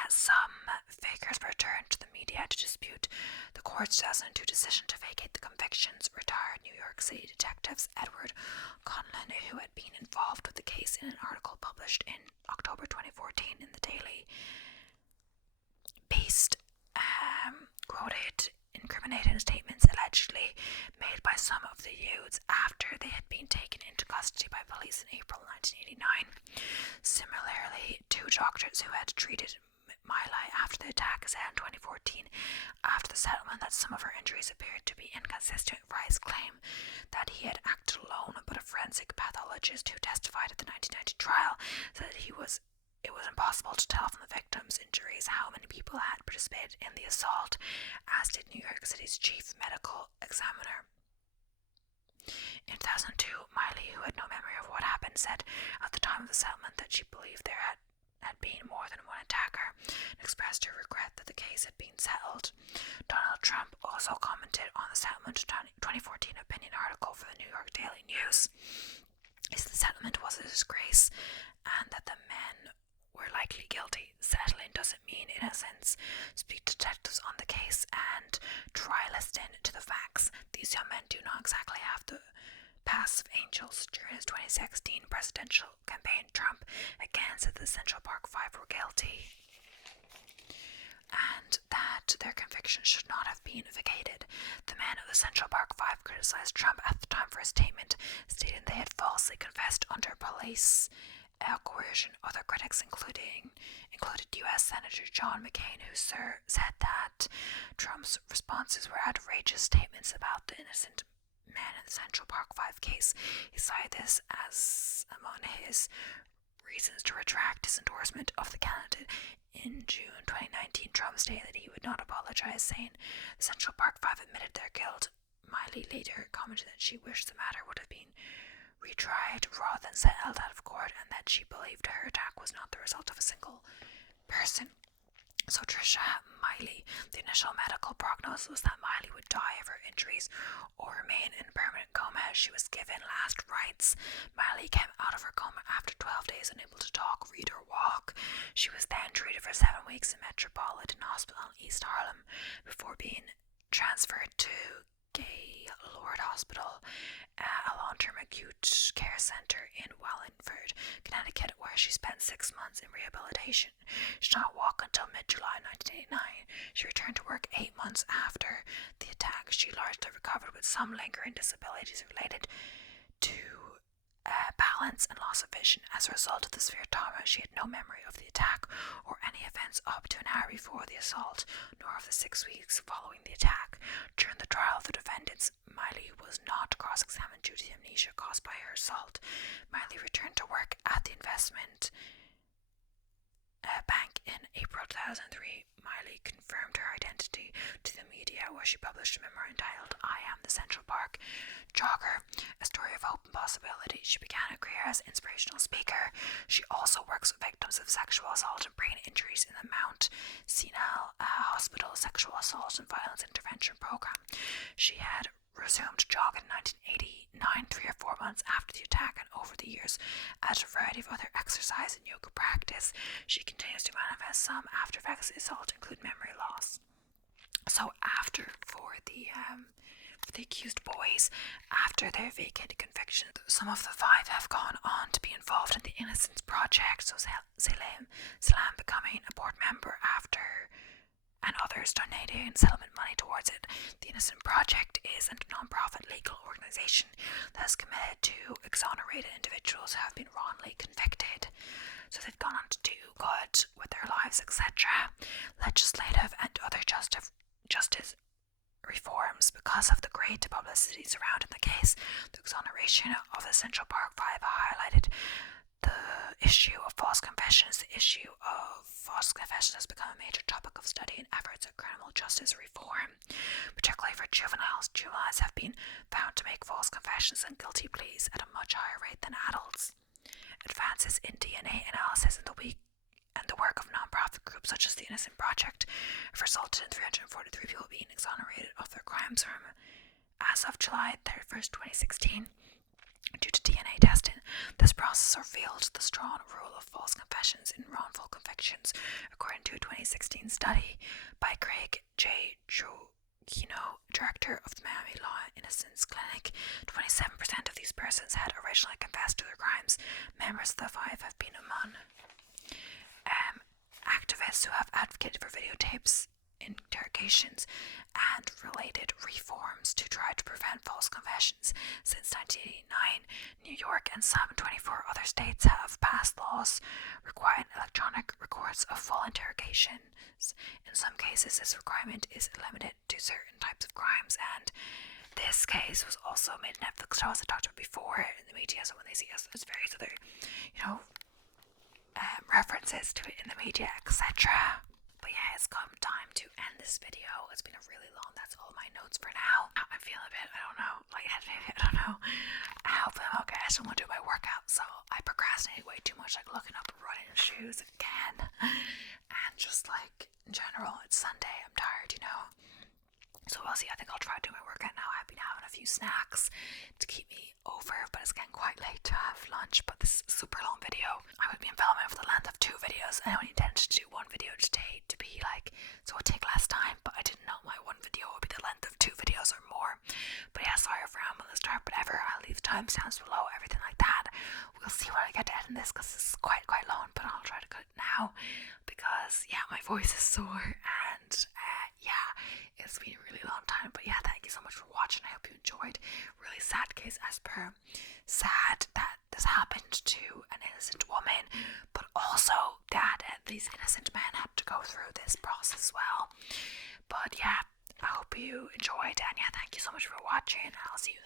some figures returned to the media to dispute the court's 2002 decision to vacate the convictions. Retired New York City detectives Edward Conlon, who had been involved with the case in an article published in October 2014 in the Daily Beast, quoted incriminating statements allegedly made by some of the youths after they had been taken into custody by police in April 1989. Similarly, 2 doctors who had treated Miley after the attack said in 2014, after the settlement, that some of her injuries appeared to be inconsistent with Rice's claim that he had acted alone, but a forensic pathologist who testified at the 1990 trial said that it was impossible to tell from the victim's injuries how many people had participated in the assault, as did New York City's chief medical examiner. In 2002, Miley, who had no memory of what happened, said at the time of the settlement that she believed there had been more than one attacker, and expressed her regret that the case had been settled. Donald Trump also commented on the settlement 2014 opinion article for the New York Daily News. He said the settlement was a disgrace and that the men were likely guilty. Settling doesn't mean innocence. Speak to detectives on the case and try listening to the facts. These young men do not exactly have the past of angels. During his 2016 presidential campaign, Trump again said the Central Park 5 were guilty and that their convictions should not have been vacated. The men of the Central Park 5 criticized Trump at the time for his statement, stating they had falsely confessed under police coercion. Other critics included U.S. Senator John McCain, who said that Trump's responses were outrageous statements about the innocent men in the Central Park 5 case. He cited this as among his reasons to retract his endorsement of the candidate. In June 2019, Trump stated that he would not apologize, saying the Central Park 5 admitted their guilt. Miley later commented that she wished the matter would have been retried rather than settled out of court, and that she believed her attack was not the result of a single person. So Trisha Miley, the initial medical prognosis was that Miley would die of her injuries or remain in permanent coma as she was given last rites. Miley came out of her coma after 12 days unable to talk, read, or walk. She was then treated for 7 weeks in Metropolitan Hospital in East Harlem before being transferred to Gaylord Hospital, a long-term acute care center in Wallingford, Connecticut, where she spent 6 months in rehabilitation. She did not walk until mid-July 1989. She returned to work 8 months after the attack. She largely recovered, with some lingering disabilities related to balance and loss of vision. As a result of the severe trauma, she had no memory of the attack or any events up to an hour before the assault, nor of the 6 weeks following the attack. During the trial of the defendants, Miley was not cross-examined due to the amnesia caused by her assault. Miley returned to work at the investment bank in April 2003. Miley confirmed her identity to the media, where she published a memoir entitled I Am the Central Park Jogger, a story of hope and possibility. She began a career as an inspirational speaker. She also works with victims of sexual assault and brain injuries in the Mount Sinai Hospital Sexual Assault and Violence Intervention Program. She had resumed jogging in 1989, 3 or 4 months after the attack, and over the years, as a variety of other exercise and yoga practice, she continues to manifest some after effects of the assault, include memory loss. So for the accused boys, after their vacated conviction, some of the 5 have gone on to be involved in the Innocence Project, so Salam becoming a board member after, and others donating settlement money towards it. The Innocent Project is a non-profit legal organisation that is committed to exonerated individuals who have been wrongly convicted. So they've gone on to do good with their lives, etc. Legislative and other justice reforms. Because of the great publicity surrounding the case, the exoneration of the Central Park Five highlighted the issue of false confessions. The issue of false confessions has become a major topic of study in efforts at criminal justice reform, particularly for juveniles. Juveniles have been found to make false confessions and guilty pleas at a much higher rate than adults. Advances in DNA analysis and the work of non-profit groups such as the Innocent Project have resulted in 343 people being exonerated of their crimes as of July 31st, 2016. Due to DNA testing, this process revealed the strong role of false confessions in wrongful convictions, according to a 2016 study by Craig J. Trujillo, director of the Miami Law Innocence Clinic. 27% of these persons had originally confessed to their crimes. Members of the 5 have been among activists who have advocated for videotapes, interrogations, and related reforms to try to prevent false confessions. Since 1989, New York and some 24 other states have passed laws requiring electronic records of full interrogations. In some cases, this requirement is limited to certain types of crimes, and this case was also made Netflix show, as I talked about before, in the media. So when they see us, there's various other, references to it in the media, etc. But yeah, it's come time to end this video. It's been a really long, that's all my notes for now. I'm feeling a bit, I don't know. Hopefully I'm okay. I still want to do my workout, so I procrastinate way too much, like looking up running shoes again. And just like, in general, it's Sunday, I'm tired, So we'll see. I think I'll try to do my workout now. I've been having a few snacks to keep me over, but it's getting quite late to have lunch. But this is a super long video. I would be filming for the length of 2 videos. I only intended to do 1 video today to be like, so it would take less time, but I didn't know my 1 video would be the length of 2 videos or more. But yeah, sorry for rambling the start, whatever. I'll leave timestamps below, everything like that. We'll see what I get to edit this, because this is quite long, but I'll try to cut it now, because yeah, my voice is sore, and yeah, it's been a really long time. But yeah, thank you so much for watching. I hope you enjoyed. Really sad case, as per. Sad that this happened to an innocent woman, but also that these innocent men had to go through this process as well. But yeah, I hope you enjoyed, and yeah, thank you so much for watching, and I'll see you